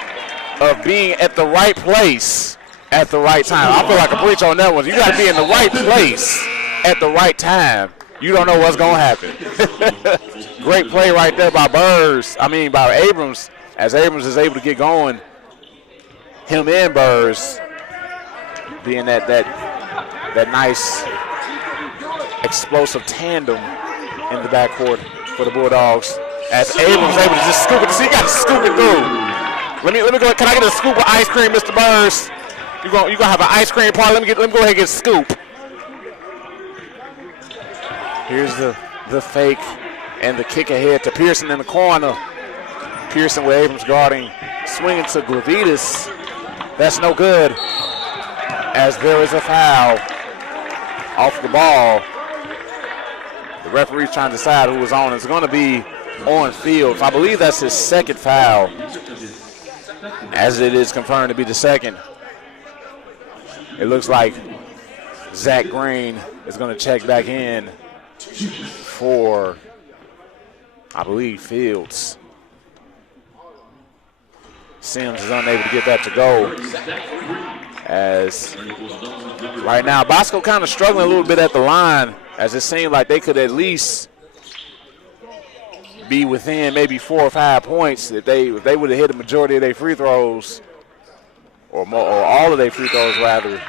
of being at the right place at the right time. I feel like a preach on that one. You got to be in the right place at the right time. You don't know what's going to happen. Great play right there by by Abrams, as Abrams is able to get going. Him and Burrs being that nice explosive tandem in the backcourt for the Bulldogs. As Abrams able to just scoop it. See, you got to scoop it through. Let me go. Can I get a scoop of ice cream, Mr. Burrs? You gonna have an ice cream party? Let me go ahead and get a scoop. Here's the fake and the kick ahead to Pearson in the corner. Pearson with Abrams guarding, swinging to Glavitas. That's no good, as there is a foul off the ball. The referee's trying to decide who was on. It's going to be on Fields. I believe that's his second foul, as it is confirmed to be the second. It looks like Zach Green is going to check back in for, I believe, Fields. Sims is unable to get that to go, as right now Bosco kind of struggling a little bit at the line, as it seemed like they could at least be within maybe 4 or 5 points if they would have hit the majority of their free throws, or all of their free throws rather,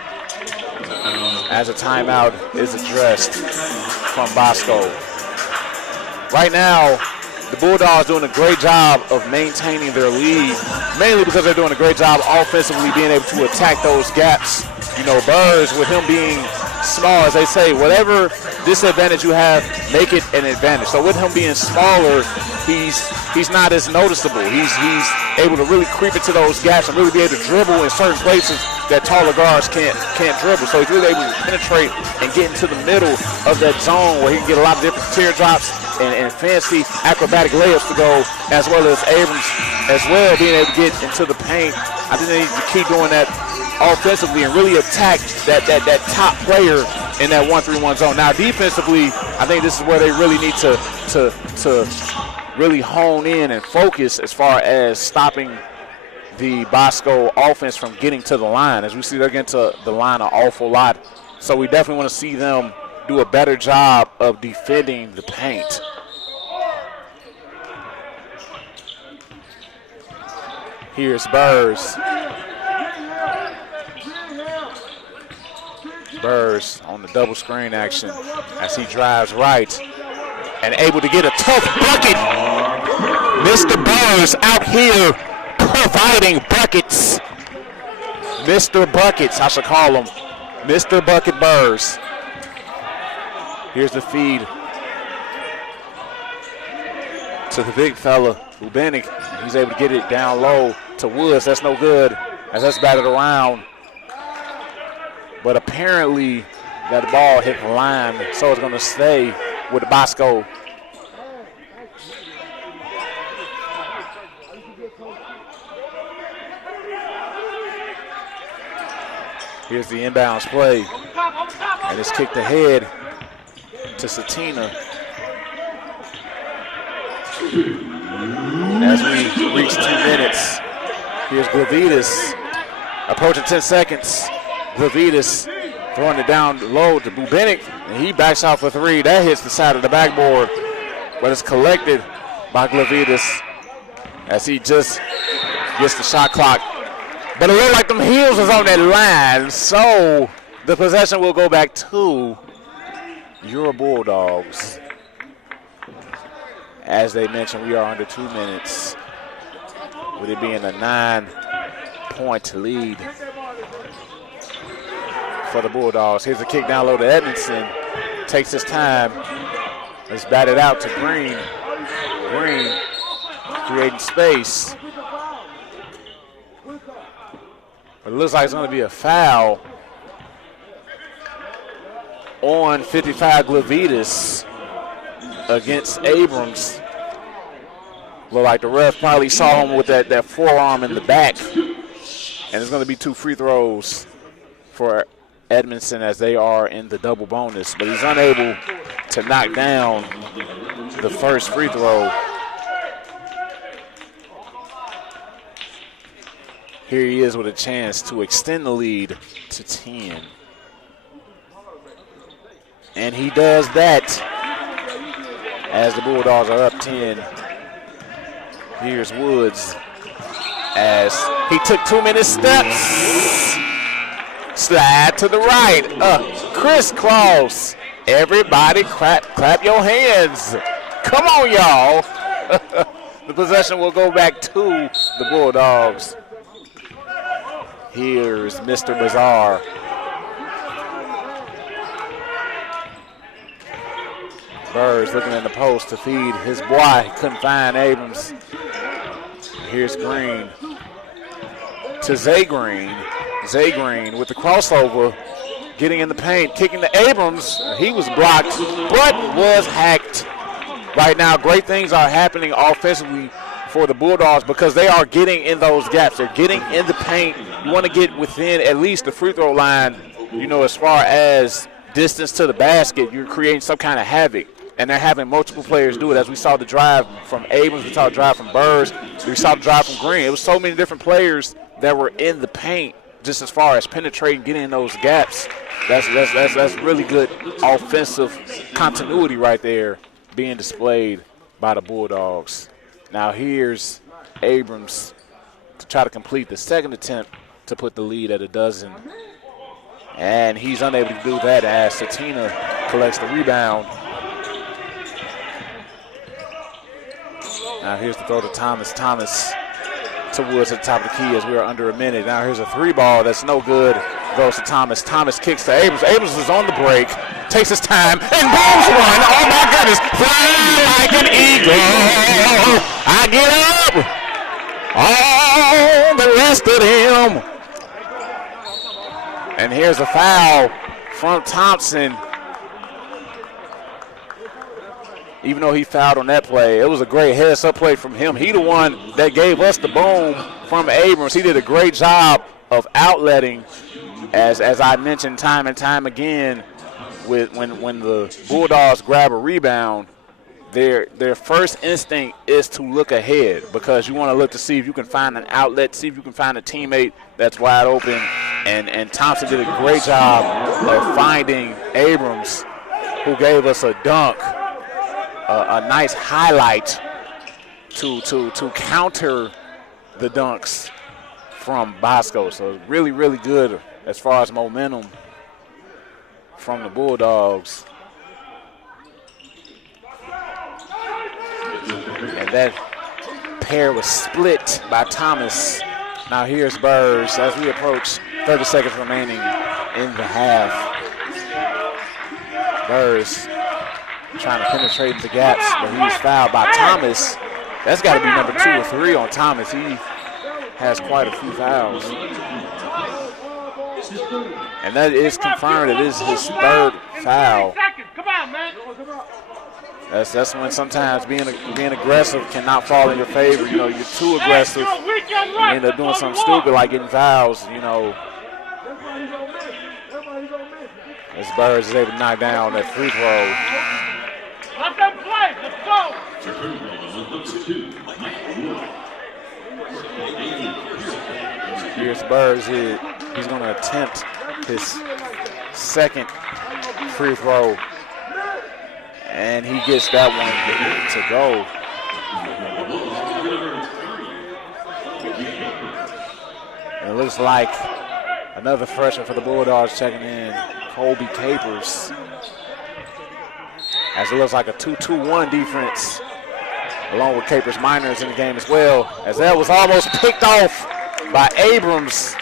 as a timeout is addressed from Bosco. Right now, the Bulldogs doing a great job of maintaining their lead, mainly because they're doing a great job offensively being able to attack those gaps. You know, Burrs, with him being small, as they say, whatever disadvantage you have, make it an advantage. So with him being smaller, he's not as noticeable. He's able to really creep into those gaps and really be able to dribble in certain places that taller guards can't dribble. So he's really able to penetrate and get into the middle of that zone where he can get a lot of different teardrops and fancy acrobatic layups to go, as well as Abrams as well being able to get into the paint. I think they need to keep doing that offensively and really attack that top player in that 1-3-1 zone. Now defensively, I think this is where they really need to really hone in and focus as far as stopping the Bosco offense from getting to the line. As we see, they're getting to the line an awful lot. So we definitely want to see them do a better job of defending the paint. Here's Burrs. Burrs on the double screen action as he drives right and able to get a tough bucket. Mr. Burrs out here providing buckets. Mr. Buckets, I should call him. Mr. Bucket Burrs. Here's the feed to the big fella, Ubenik. He's able to get it down low to Woods. That's no good as that's batted around. But apparently that ball hit the line, so it's going to stay with Bosco. Here's the inbounds play. And it's kicked ahead to Satina. As we reach 2 minutes, here's Glavitas approaching 10 seconds. Glavitas throwing it down low to Bubenik, and he backs out for 3. That hits the side of the backboard, but it's collected by Glavitas as he just gets the shot clock. But it looked like them heels was on that line, so the possession will go back to your Bulldogs. As they mentioned, we are under 2 minutes, with it being a 9-point lead for the Bulldogs. Here's a kick down low to Edmondson. Takes his time. Let's bat it out to Green. Green creating space. But it looks like it's going to be a foul on 55 Glavitas against Abrams. Look like the ref probably saw him with that forearm in the back. And it's going to be 2 free throws for Edmondson as they are in the double bonus. But he's unable to knock down the first free throw. Here he is with a chance to extend the lead to 10. And he does that as the Bulldogs are up 10. Here's Woods as he took 2-minute steps. Slide to the right. Crisscross. Everybody clap your hands. Come on, y'all. The possession will go back to the Bulldogs. Here's Mr. Bazaar. Burrs looking in the post to feed his boy. Couldn't find Abrams. Here's Green to Zay Green. Zay Green with the crossover, getting in the paint, kicking to Abrams. He was blocked, but was hacked. Right now, great things are happening offensively for the Bulldogs because they are getting in those gaps. They're getting in the paint. You want to get within at least the free throw line, as far as distance to the basket. You're creating some kind of havoc. And they're having multiple players do it, as we saw the drive from Abrams, we saw the drive from Burrs, we saw the drive from Green. It was so many different players that were in the paint, just as far as penetrating, getting in those gaps. That's really good offensive continuity right there being displayed by the Bulldogs. Now here's Abrams to try to complete the second attempt to put the lead at 12. And he's unable to do that as Satina collects the rebound. Now here's the throw to Thomas. Thomas to Woods at the top of the key as we are under a minute. Now here's a 3-ball that's no good. Goes to Thomas. Thomas kicks to Abrams. Abrams is on the break. Takes his time and bombs one. Oh my goodness. Fly like an eagle. I get up. All the rest of them. And here's a foul from Thompson. Even though he fouled on that play, it was a great heads-up play from him. He the one that gave us the boom from Abrams. He did a great job of outletting, as I mentioned time and time again, with when the Bulldogs grab a rebound, their first instinct is to look ahead because you want to look to see if you can find an outlet, see if you can find a teammate that's wide open. And Thompson did a great job of finding Abrams, who gave us a dunk. A nice highlight to counter the dunks from Bosco. So really, really good as far as momentum from the Bulldogs. And that pair was split by Thomas. Now here's Burrs as we approach 30 seconds remaining in the half. Burrs trying to penetrate the gaps, but he's fouled by Thomas. That's got to be number 2 or 3 on Thomas. He has quite a few fouls. And that is confirmed. It is his 3rd foul. That's when sometimes being aggressive cannot fall in your favor. You know, you're too aggressive, you end up doing something stupid like getting fouls, you know. As Burrs is able to knock down that free throw. Let them play. Let's go. Here's Burrs. He's going to attempt his 2nd free throw. And he gets that one to go. And it looks like another freshman for the Bulldogs checking in, Colby Capers. As it looks like a 2-2-1 defense, along with Capers Minors in the game as well. As that was almost picked off by Abrams.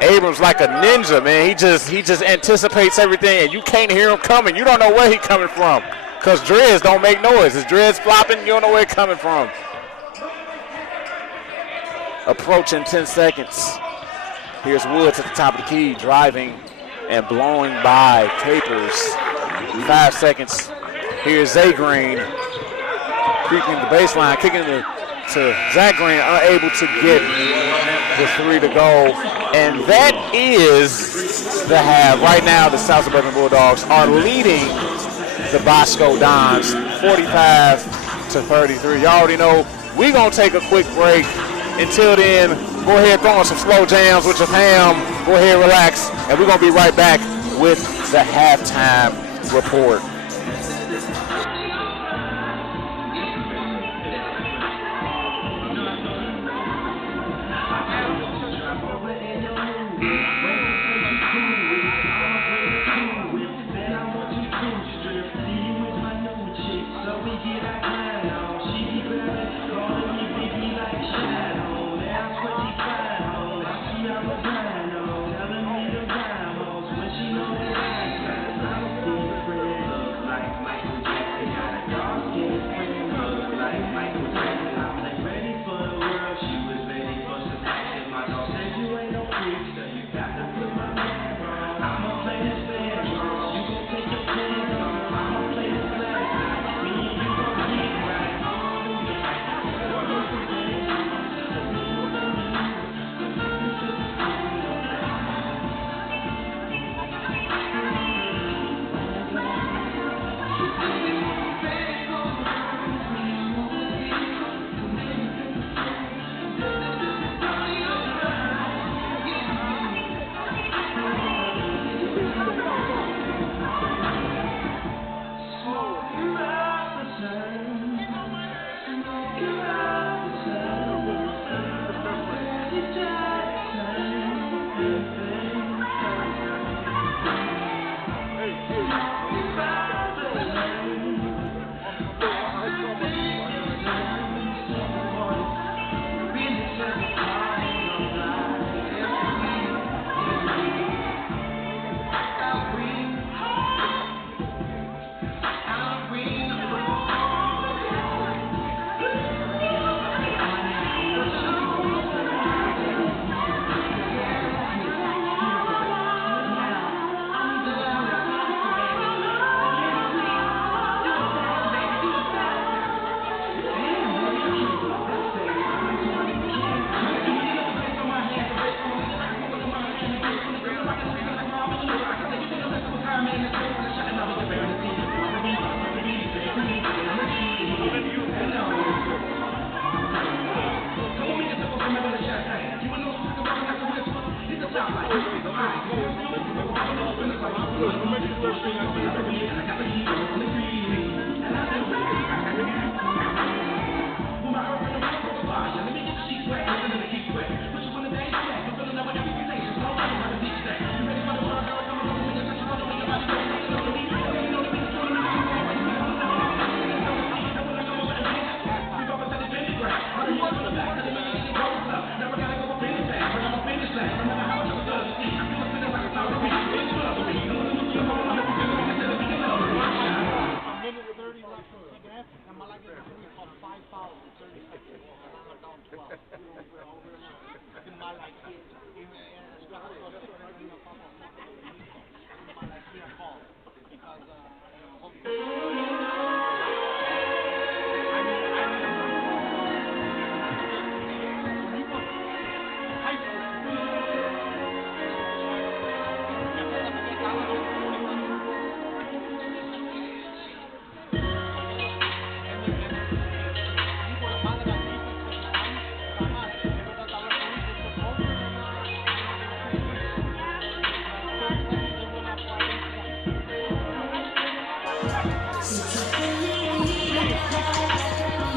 Abrams like a ninja, man. He just anticipates everything, and you can't hear him coming. You don't know where he's coming from, because Dreads don't make noise. His Dreads flopping, you don't know where it's coming from. Approaching 10 seconds. Here's Woods at the top of the key, driving and blowing by Capers. 5 seconds. Here's Zay Green, creeping the baseline, kicking it to Zach Green, unable to get the 3 to go. And that is the half. Right now, the South Suburban Bulldogs are leading the Bosco Dons 45-33. You already know we're going to take a quick break. Until then, go ahead, throw on some slow jams with your fam. Go ahead, relax, and we're going to be right back with the halftime report.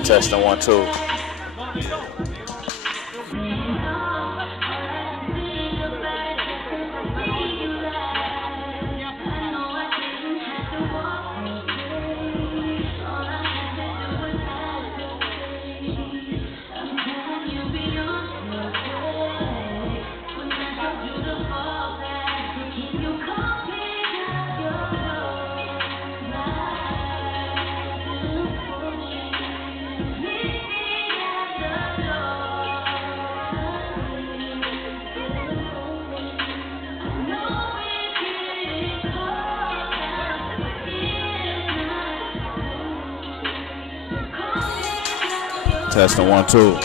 Testing 1, 2. Testing 1, 2.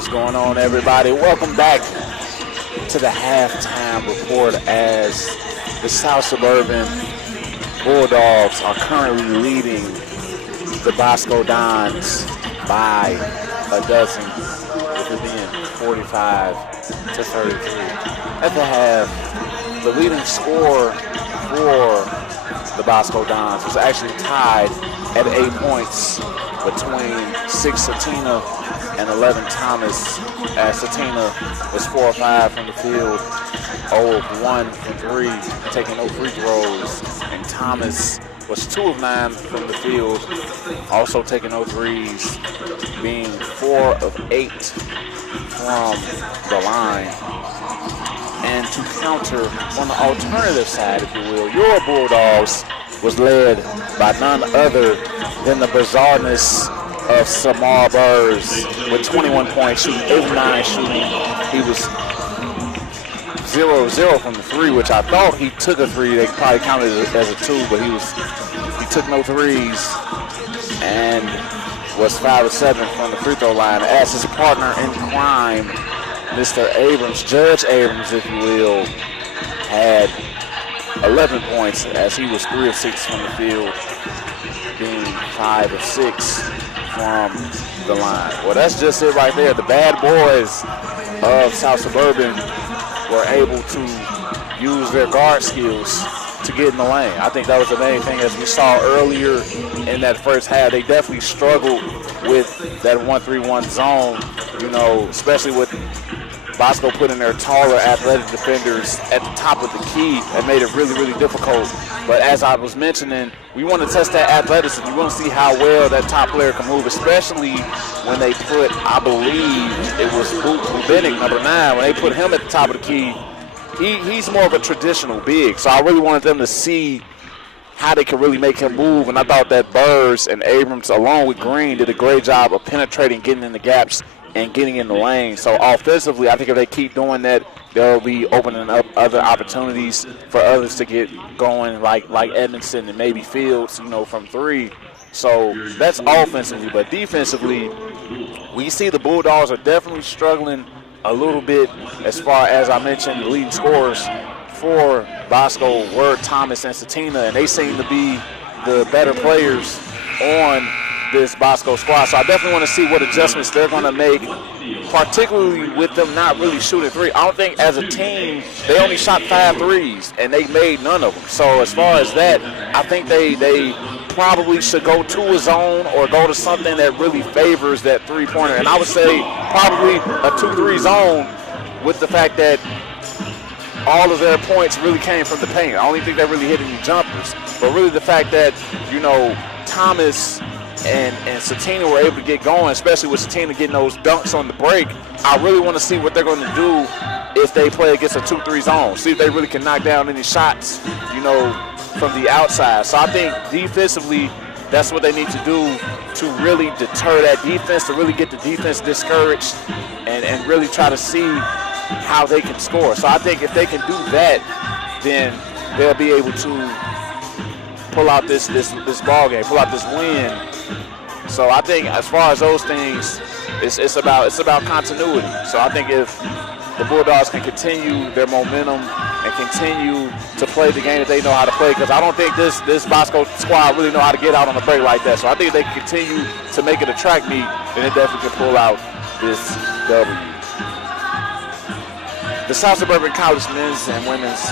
What's going on, everybody? Welcome back to the halftime report as the South Suburban Bulldogs are currently leading the Bosco Dons by a dozen, with it being 45-33. At the half, the leading score for the Bosco Dons was actually tied at 8 points between 6 Satina and 11 Thomas, as Satina was 4 of 5 from the field, 0 of 1 from 3, taking no free throws, and Thomas was 2 of 9 from the field, also taking no threes, being 4 of 8 from the line. And to counter on the alternative side, if you will, your Bulldogs was led by none other than the bizarreness of Samar Burrs with 21 points, shooting 8 of 9 shooting. He was 0 of 0 from the 3, which I thought he took a 3. They probably counted it as a 2, but he took no threes and was 5 of 7 from the free throw line. As his partner in crime, Mr. Abrams, Judge Abrams, if you will, had 11 points as he was 3 of 6 from the field, being 5 of 6 from the line. Well, that's just it right there. The bad boys of South Suburban were able to use their guard skills to get in the lane. I think that was the main thing, as we saw earlier in that first half. They definitely struggled with that 1-3-1 zone, you know, especially with Bosco putting their taller athletic defenders at the top of the key and made it really, really difficult. But as I was mentioning, we want to test that athleticism. We want to see how well that top player can move, especially when they put, I believe it was Bubenic, number 9, when they put him at the top of the key. He's more of a traditional big, so I really wanted them to see how they could really make him move, and I thought that Burrs and Abrams, along with Green, did a great job of penetrating, getting in the gaps, and getting in the lane. So offensively, I think if they keep doing that, they'll be opening up other opportunities for others to get going, like Edmondson and maybe Fields, you know, from 3. So that's offensively, but defensively, we see the Bulldogs are definitely struggling a little bit as far as I mentioned, the leading scorers for Bosco were Thomas and Satina, and they seem to be the better players on this Bosco squad. So I definitely want to see what adjustments they're going to make, particularly with them not really shooting 3. I don't think as a team they only shot 5 threes and they made none of them. So as far as that, I think they probably should go to a zone or go to something that really favors that three-pointer. And I would say probably a 2-3 zone, with the fact that all of their points really came from the paint. I don't even think they really hit any jumpers. But really the fact that, you know, Thomas and Satina were able to get going, especially with Satina getting those dunks on the break. I really want to see what they're going to do if they play against a 2-3 zone. See if they really can knock down any shots, you know, from the outside. So I think defensively, that's what they need to do to really deter that defense, to really get the defense discouraged and really try to see how they can score. So I think if they can do that, then they'll be able to pull out this ball game, pull out this win. So I think as far as those things, it's about continuity. So I think if the Bulldogs can continue their momentum and continue to play the game that they know how to play, because I don't think this Bosco squad really know how to get out on a break like that. So I think if they can continue to make it a track meet, then they definitely can pull out this W. The South Suburban College men's and women's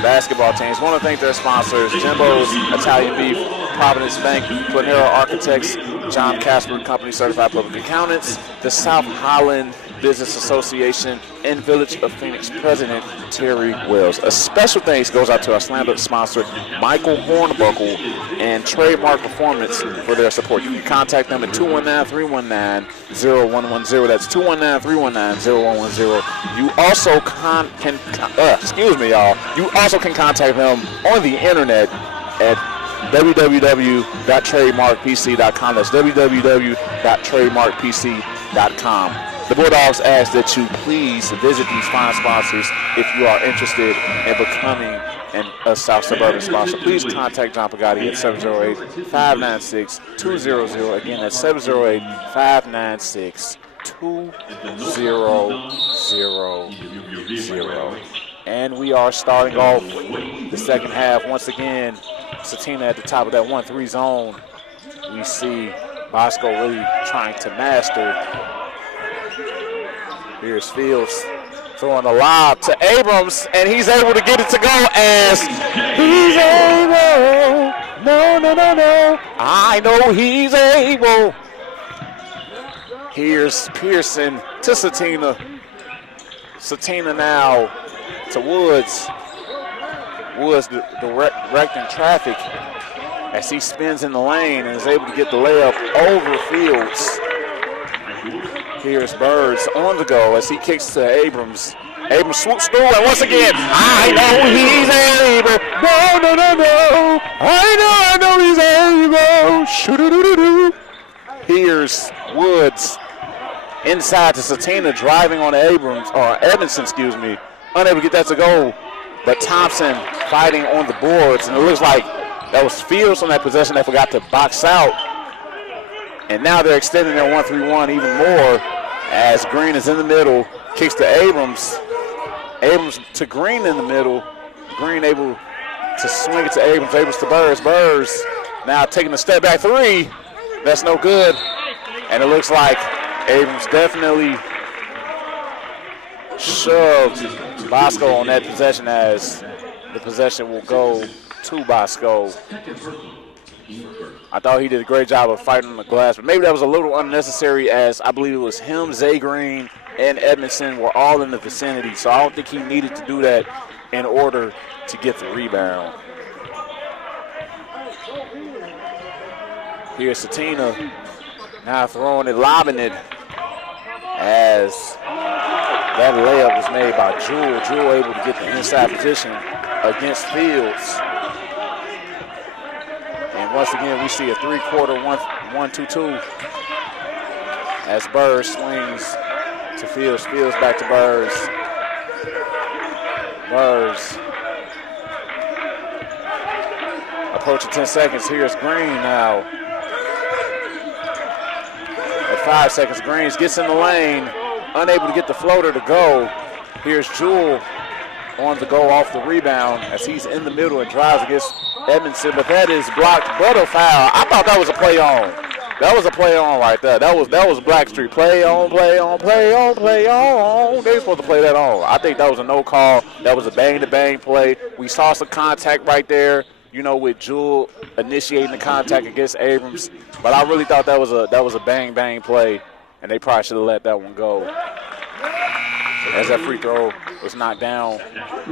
basketball teams want to thank their sponsors: Jimbo's Italian Beef, Providence Bank, Planero Architects, John Casper Company Certified Public Accountants, the South Holland Business Association, and Village of Phoenix President Terry Wells. A special thanks goes out to our slam dunk sponsor, Michael Hornbuckle and Trademark Performance, for their support. You can contact them at 219-319-0110. That's 219-319-0110. You also You also can contact them on the internet at www.trademarkpc.com. That's www.trademarkpc.com. The Bulldogs ask that you please visit these fine sponsors if you are interested in becoming a South Suburban sponsor. Please contact John Pagatti at 708-596-200. Again, that's 708-596-200. 2-0-0-0. And we are starting off the second half. Once again, Satina at the top of that 1-3 zone. We see Bosco really trying to master. Here's Fields throwing a lob to Abrams, and he's able to get it to go as he's able. No. I know he's able. Here's Pearson to Satina. Satina now to Woods. Woods directing traffic as he spins in the lane and is able to get the layup over Fields. Here's Birds on the go as he kicks to Abrams. Abrams swoops through, and once again, I know he's able. No. I know he's able. Shoo-doo-doo-doo-doo. Here's Woods inside to Satina, driving on Edmondson, unable to get that to go. But Thompson fighting on the boards, and it looks like that was Fields on that possession that forgot to box out. And now they're extending their 1-3-1 even more as Green is in the middle, kicks to Abrams. Abrams to Green in the middle. Green able to swing it to Abrams. Abrams to Burrs. Burrs now taking a step back three. That's no good. And it looks like Abrams definitely shoved Bosco on that possession as the possession will go to Bosco. I thought he did a great job of fighting on the glass, but maybe that was a little unnecessary as I believe it was him, Zay Green, and Edmondson were all in the vicinity. So I don't think he needed to do that in order to get the rebound. Here's Satina now throwing it, lobbing it as that layup was made by Jewell. Jewell able to get the inside position against Fields. And once again, we see a three-quarter 1-2-2 as Burrs swings to Fields. Fields back to Burrs. Burrs approaching 10 seconds. Here's Green now. At 5 seconds, Green gets in the lane, unable to get the floater to go. Here's Jewell on the go off the rebound as he's in the middle and drives against Edmondson, but that is blocked, but a foul. I thought that was a play on. That was a play on right there. That was Blackstreet. Play on. They were supposed to play that on. I think that was a no call. That was a bang-to-bang play. We saw some contact right there, with Jewell initiating the contact against Abrams. But I really thought that was a bang-bang play, and they probably should have let that one go. As that free throw was knocked down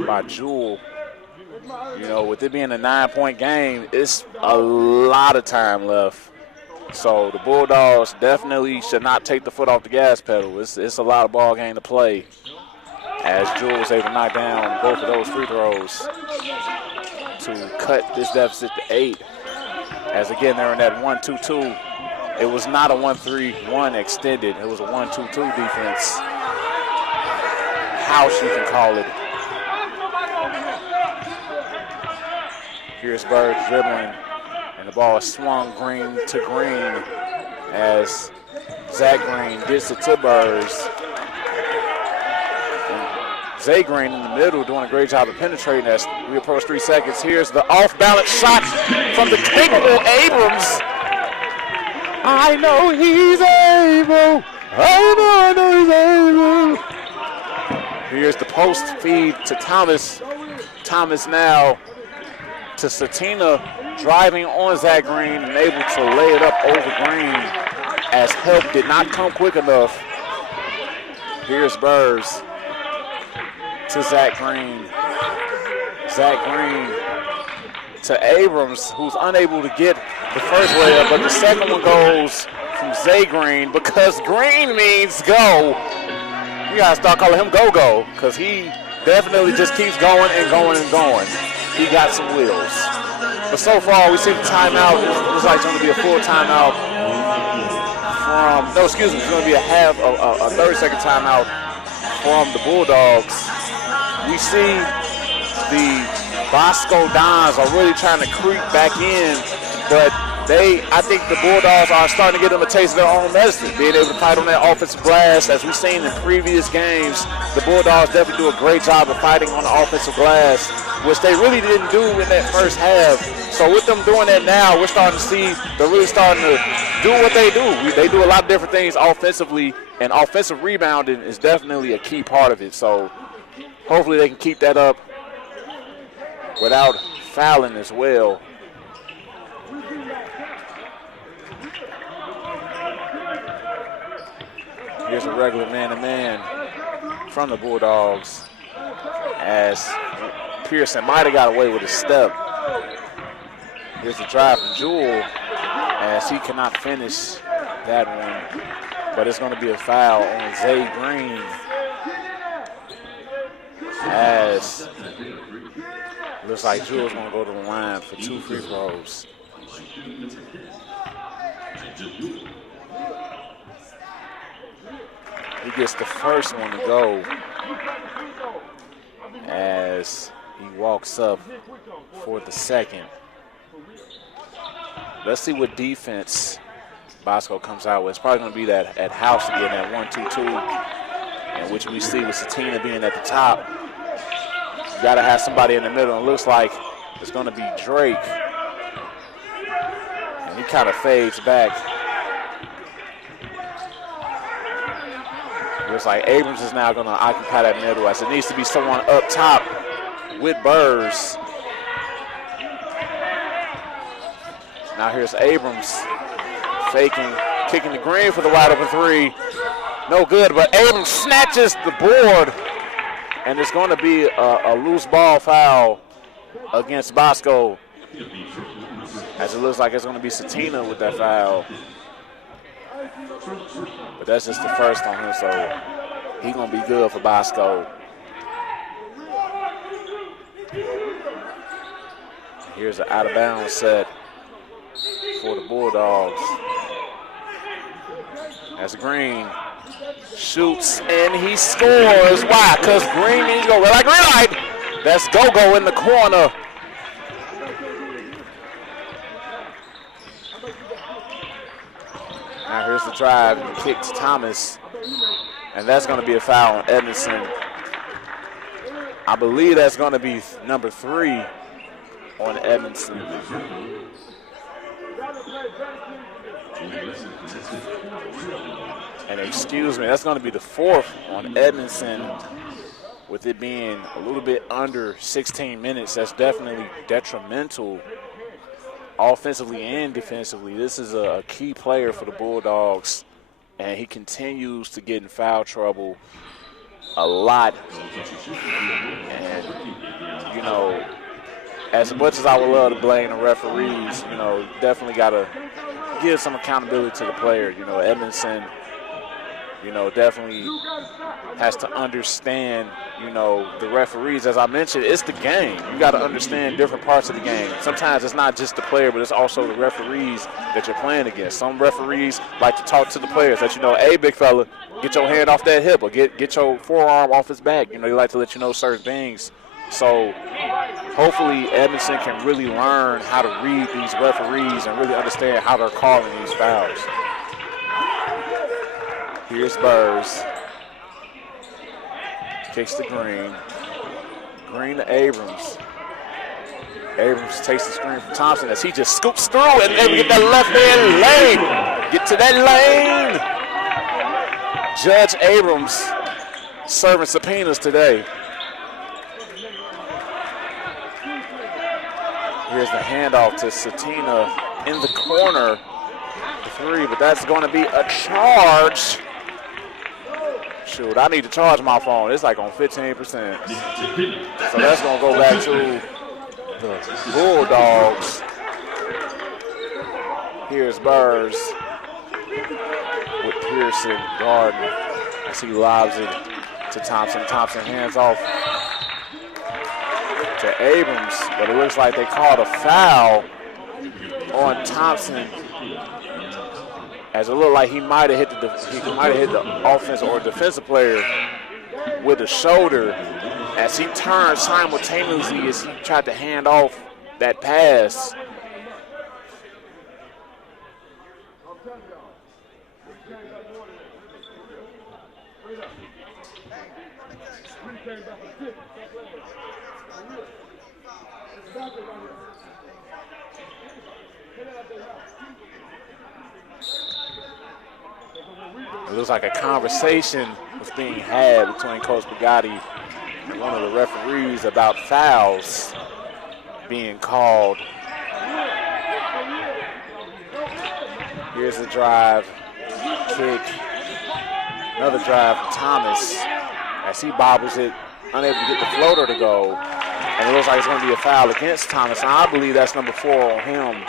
by Jewell. With it being a 9-point game, it's a lot of time left. So the Bulldogs definitely should not take the foot off the gas pedal. It's a lot of ball game to play as Jewell was able to knock down both of those free throws to cut this deficit to 8. As again, they're in that 1-2-2. It was not a 1-3-1 extended. It was a 1-2-2 defense. House, you can call it. Here's Bird dribbling, and the ball is swung Green to Green as Zach Green gets it to Burrs. And Zay Green in the middle doing a great job of penetrating as we approach 3 seconds. Here's the off-balance shot from the capable Abrams. I know he's able. I know he's able. Here's the post feed to Thomas. Thomas now to Satina, driving on Zach Green and able to lay it up over Green as help did not come quick enough. Here's Burrs to Zach Green. Zach Green to Abrams, who's unable to get the first layup, but the second one goes from Zay Green because Green means go. You gotta start calling him go-go because he definitely just keeps going and going and going. He got some wheels. But so far, we see the timeout. It looks like it's going to be a full timeout it's going to be a 30-second timeout from the Bulldogs. We see the Bosco Dons are really trying to creep back in, but I think the Bulldogs are starting to get them a taste of their own medicine, being able to fight on that offensive glass. As we've seen in previous games, the Bulldogs definitely do a great job of fighting on the offensive glass, which they really didn't do in that first half. So with them doing that now, we're starting to see they're really starting to do what they do. They do a lot of different things offensively, and offensive rebounding is definitely a key part of it. So hopefully they can keep that up without fouling as well. Here's a regular man-to-man from the Bulldogs as Pearson might have got away with a step. Here's the drive from Jewell as he cannot finish that one. But it's going to be a foul on Zay Green as looks like Jewell's going to go to the line for 2 free throws. He gets the first one to go as he walks up for the second. Let's see what defense Bosco comes out with. It's probably going to be that at house again, that 1-2-2, in which we see with Satina being at the top. You got to have somebody in the middle. It looks like it's going to be Drake. And he kind of fades back. Looks like Abrams is now going to occupy that middle as it needs to be someone up top with Burrs. Now here's Abrams faking, kicking the green for the wide open 3. No good, but Abrams snatches the board, and it's going to be a loose ball foul against Bosco, as it looks like it's going to be Satina with that foul. But that's just the first on him, so he's going to be good for Bosco. Here's an out-of-bounds set for the Bulldogs. As Green shoots and he scores. Why? Because Green needs to go red light. That's Go-Go in the corner. Now here's the drive and kick to Thomas. And that's going to be a foul on Edmondson. I believe that's going to be number 3 on Edmondson. And excuse me, that's going to be the 4th on Edmondson. With it being a little bit under 16 minutes, that's definitely detrimental offensively and defensively. This is a key player for the Bulldogs, and he continues to get in foul trouble a lot. And, you know, as much as I would love to blame the referees, you know, definitely got to give some accountability to the player. You know, Edmondson, you know, definitely has to understand, you know, the referees. As I mentioned, it's the game. You got to understand different parts of the game. Sometimes it's not just the player, but it's also the referees that you're playing against. Some referees like to talk to the players, let you know, hey, big fella, get your hand off that hip or get your forearm off his back. You know, they like to let you know certain things. So hopefully Edmondson can really learn how to read these referees and really understand how they're calling these fouls. Here's Burrs. Kicks to Green. Green to Abrams. Abrams takes the screen from Thompson as he just scoops through and get that left hand lane. Get to that lane. Judge Abrams serving subpoenas today. Here's the handoff to Satina in the corner. The 3, but that's going to be a charge. Shoot, I need to charge my phone. It's like on 15%. So that's going to go back to the Bulldogs. Here's Burrs with Pearson guarding as he lobs it to Thompson. Thompson hands off to Abrams, but it looks like they called a foul on Thompson, as it looked like he might have hit the offensive or defensive player with the shoulder as he turned simultaneously as he tried to hand off that pass. It looks like a conversation was being had between Coach Bugatti and one of the referees about fouls being called. Here's the drive, kick, another drive from Thomas as he bobbles it, unable to get the floater to go. And it looks like it's going to be a foul against Thomas, and I believe that's number 4 on him.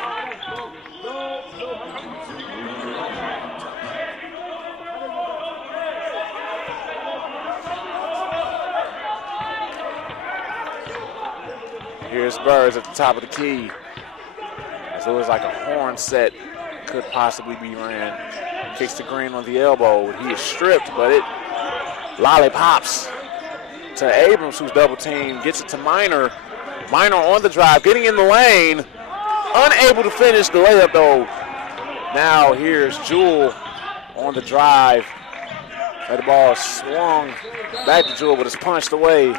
Here's Burrs at the top of the key. So it looks like a horn set could possibly be ran. Kicks to Green on the elbow. He is stripped, but it lollipops to Abrams, who's double teamed. Gets it to Minor. Minor on the drive, getting in the lane. Unable to finish the layup, though. Now here's Jewell on the drive. And the ball swung back to Jewell, but it's punched away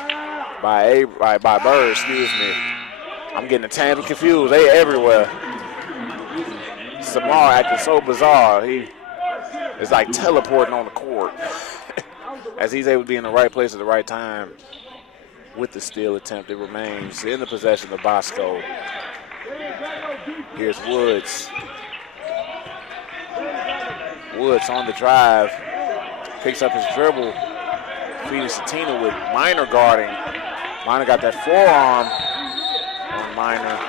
by Bird, excuse me. I'm getting a tiny bit confused. They everywhere. Samar acting so bizarre. He is like teleporting on the court as he's able to be in the right place at the right time with the steal attempt. It remains in the possession of Bosco. Here's Woods. Woods on the drive. Picks up his dribble. Feeding Satina with Minor guarding. Minor got that forearm on Minor.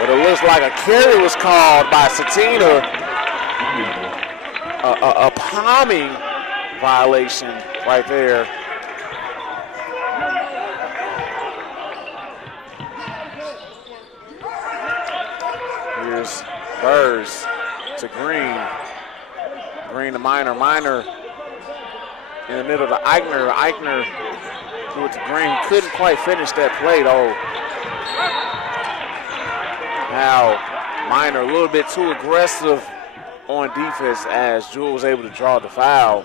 But it looks like a carry was called by Satina. A palming violation right there. Here's Burrs to Green. Green to Minor. Minor in the middle to Eichner. Eichner threw it to Green. Couldn't quite finish that play, though. Now, Minor a little bit too aggressive on defense as Jewell was able to draw the foul.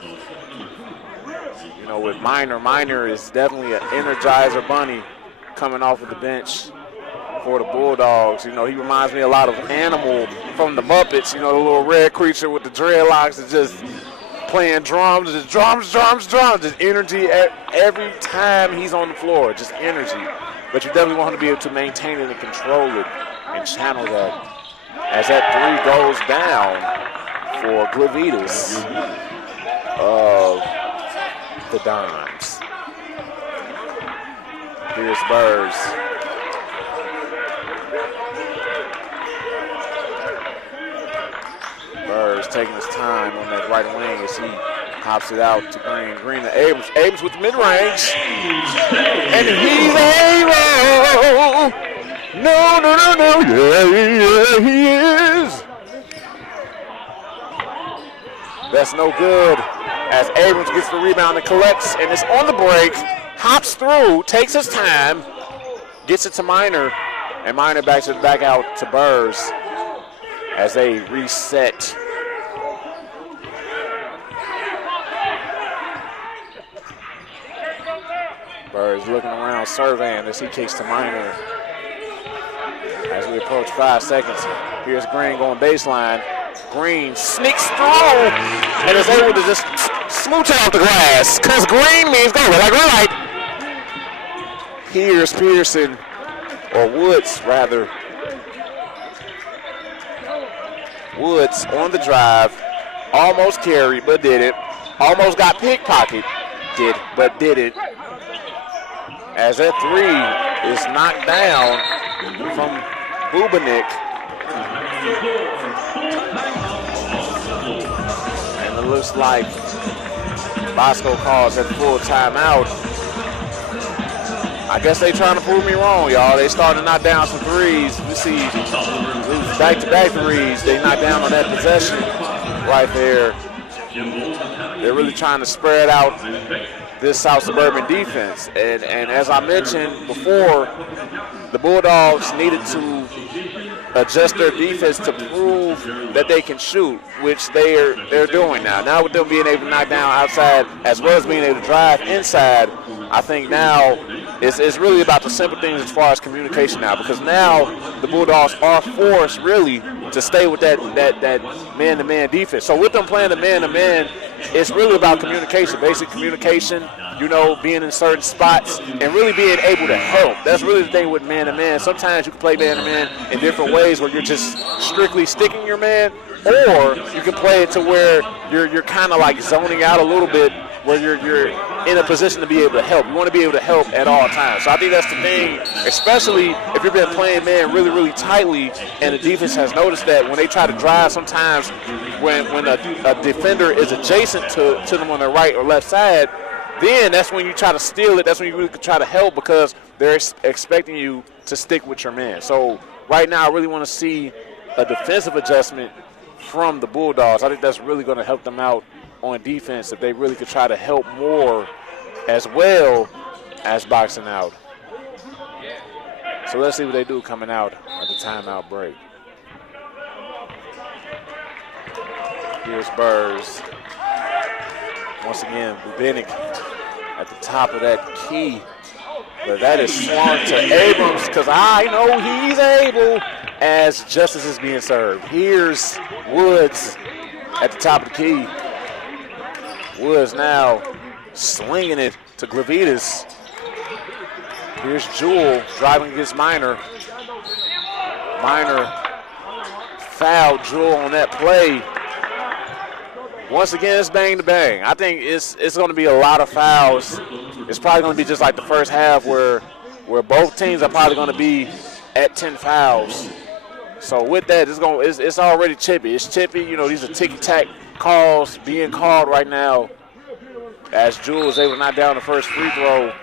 You know, with Minor is definitely an energizer bunny coming off of the bench for the Bulldogs. You know, he reminds me a lot of Animal from the Muppets, you know, the little red creature with the dreadlocks that's just playing drums, just drums, just energy every time he's on the floor, just energy. But you definitely want him to be able to maintain it and control it and channel that as that three goes down for Glavitas of the Dimes. Here's Burrs. Burrs taking his time on that right wing as he hops it out to Green. Green to Abrams. Abrams with the mid-range. And he's able. No. Yeah, he is. That's no good as Abrams gets the rebound and collects and is on the break, hops through, takes his time, gets it to Minor, and Minor backs it back out to Burrs as they reset. Burrs looking around, surveying as he kicks to Minor. As we approach 5 seconds, here's Green going baseline. Green sneaks through and is able to just smooch it off the glass because Green means go like red light. Here's Pearson, or Woods rather. Woods on the drive, almost carried but didn't. Almost got pickpocketed, but didn't. As that three is knocked down from Bubanik. And it looks like Bosco calls that full timeout. I guess they trying to prove me wrong, y'all. They starting to knock down some threes. We see back-to-back threes. They knocked down on that possession right there. They're really trying to spread out this South Suburban defense. And as I mentioned before, the Bulldogs needed to adjust their defense to prove that they can shoot, which they're doing now. Now with them being able to knock down outside as well as being able to drive inside, I think now it's really about the simple things as far as communication now, because now the Bulldogs are forced really to stay with that man-to-man defense. So with them playing the man-to-man, it's really about communication, basic communication, being in certain spots and really being able to help. That's really the thing with man-to-man. Sometimes you can play man-to-man in different ways where you're just strictly sticking your man, or you can play it to where you're kind of like zoning out a little bit, where you're in a position to be able to help. You want to be able to help at all times. So I think that's the thing, especially if you've been playing man really, really tightly, and the defense has noticed that when they try to drive sometimes when a defender is adjacent to them on the right or left side, then that's when you try to steal it. That's when you really try to help, because they're expecting you to stick with your man. So right now I really want to see a defensive adjustment from the Bulldogs. I think that's really going to help them out on defense if they really could try to help more as well as boxing out. So let's see what they do coming out at the timeout break. Here's Burrs. Once again, Bubinic at the top of that key. But that is swung to Abrams, because I know he's able, as justice is being served. Here's Woods at the top of the key. Woods now slinging it to Glavitas. Here's Jewell driving against Minor. Minor fouled Jewell on that play. Once again, it's bang to bang. I think it's going to be a lot of fouls. It's probably going to be just like the first half where both teams are probably going to be at 10 fouls. So with that, it's already chippy. It's chippy. These are ticky-tack calls being called right now, as Jewell was able to knock down the first free throw.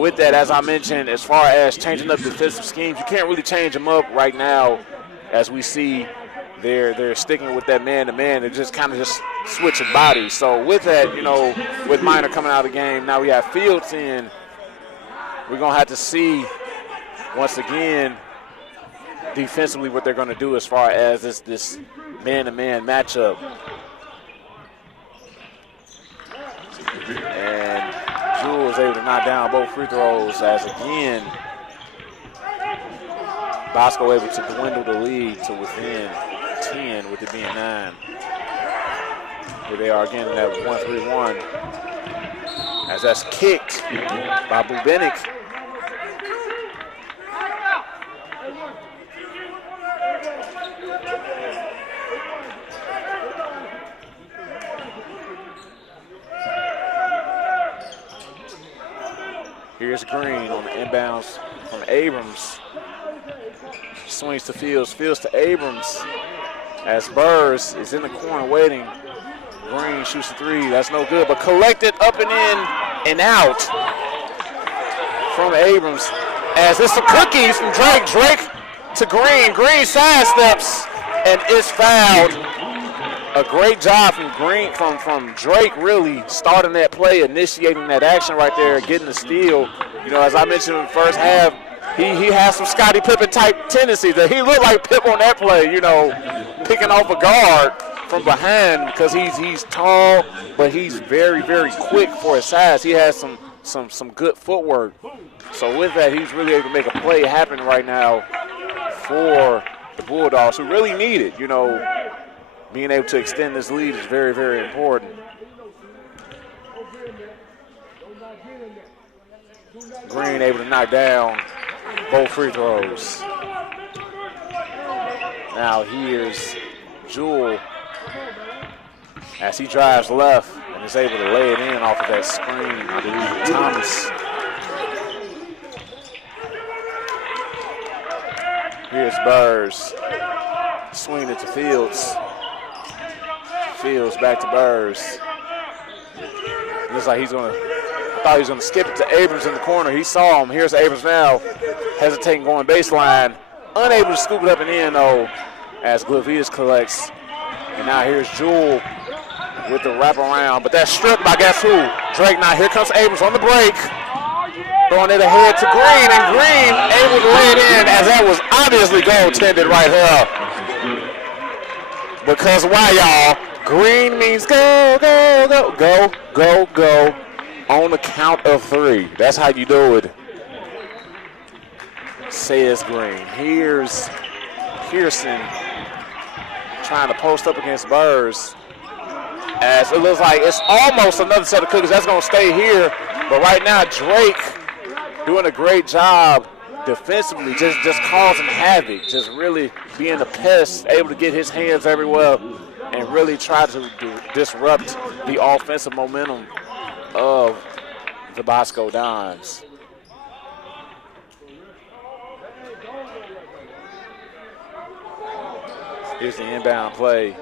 With that, as I mentioned, as far as changing up defensive schemes, you can't really change them up right now, as we see they're sticking with that man-to-man. They're just kind of just switching bodies. So with that, with Minor coming out of the game, now we have Fields in. We're going to have to see, once again, defensively what they're going to do as far as this man-to-man matchup. And Jewell was able to knock down both free throws, as again, Bosco able to dwindle the lead to within 10, with it being 9. Here they are again in that 1-3-1, as that's kicked by Bubinic. Here's Green on the inbounds from Abrams. Swings to Fields. Fields to Abrams, as Burrs is in the corner waiting. Green shoots the three. That's no good, but collected up and in and out from Abrams. As it's the cookies from Drake. Drake to Green. Green sidesteps and is fouled. A great job from Green, from Drake, really starting that play, initiating that action right there, getting the steal. As I mentioned in the first half, he has some Scottie Pippen type tendencies. That he looked like Pip on that play, picking off a guard from behind, because he's tall, but he's very, very quick for his size. He has some good footwork. So with that, he's really able to make a play happen right now for the Bulldogs, who really need it. Being able to extend this lead is very, very important. Green able to knock down both free throws. Now here's Jewell, as he drives left and is able to lay it in off of that screen, I believe, Thomas. Here's Burrs, swinging it to Fields. Fields back to Burrs. Looks like I thought he was going to skip it to Abrams in the corner. He saw him. Here's Abrams now, hesitating going baseline. Unable to scoop it up and in, though, as Glavitas collects. And now here's Jewell with the wraparound. But that's stripped by guess who? Drake. Now here comes Abrams on the break. Throwing it ahead to Green, and Green able to lay it in as that was obviously goaltended right here. Because why, y'all? Green means go, go, go, go, go, go on the count of 3. That's how you do it, says Green. Here's Pearson trying to post up against Burrs. As it looks like it's almost another set of cookies. That's going to stay here. But right now, Drake doing a great job defensively, just causing havoc, just really being a pest, able to get his hands everywhere and really try to disrupt the offensive momentum of the Bosco Dons. Here's the inbound play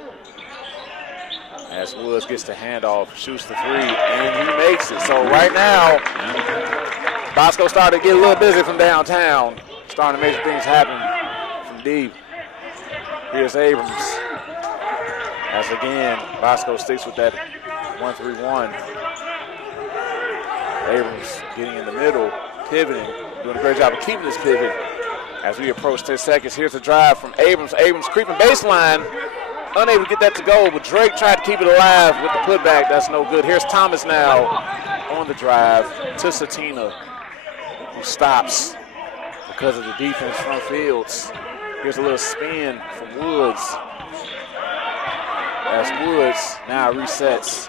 as Woods gets the handoff, shoots the 3, and he makes it. So right now, Bosco started to get a little busy from downtown, starting to make things happen from deep. Here's Abrams. As again, Bosco sticks with that 1-3-1. Abrams getting in the middle, pivoting, doing a great job of keeping this pivot. As we approach 10 seconds, here's the drive from Abrams. Abrams creeping baseline, unable to get that to go, but Drake tried to keep it alive with the putback. That's no good. Here's Thomas now on the drive to Satina, who stops because of the defense from Fields. Here's a little spin from Woods. As Woods now resets,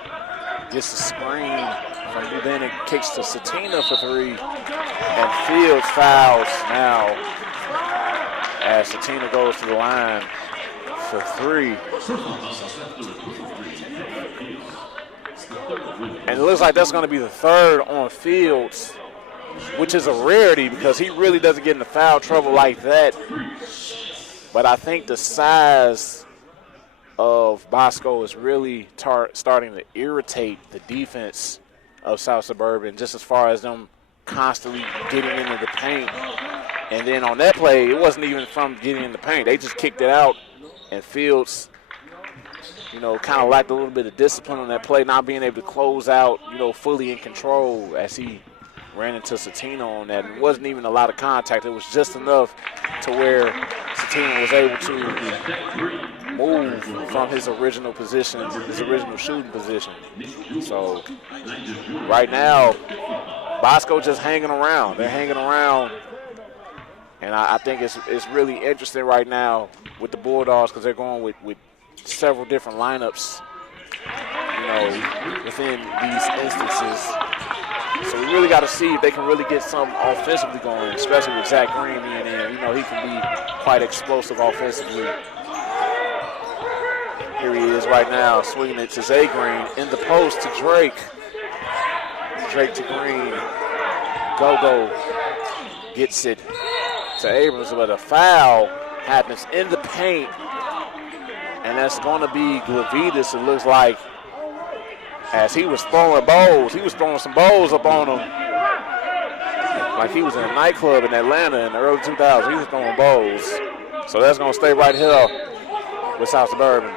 gets the screen from Buchanan, kicks to Satina for 3, and Fields fouls now as Satina goes to the line for 3. And it looks like that's going to be the 3rd on Fields, which is a rarity because he really doesn't get into foul trouble like that. But I think the size of Bosco is really starting to irritate the defense of South Suburban, just as far as them constantly getting into the paint. And then on that play, it wasn't even from getting in the paint. They just kicked it out, and Fields, kind of lacked a little bit of discipline on that play, not being able to close out, fully in control as he ran into Satina on that. It wasn't even a lot of contact. It was just enough to where Satina was able to move from his original position, his original shooting position. So right now, Bosco just hanging around. They're hanging around. And I think it's really interesting right now with the Bulldogs because they're going with several different lineups, within these instances. So we really got to see if they can really get something offensively going, especially with Zach Green being in. He can be quite explosive offensively. Here he is right now, swinging it to Zay Green in the post to Drake. Drake to Green. Go gets it to Abrams, but a foul happens in the paint, and that's going to be Glavitas, it looks like, as he was throwing bowls. He was throwing some bowls up on him like he was in a nightclub in Atlanta in the early 2000s. He was throwing bowls. So that's going to stay right here with South Suburban.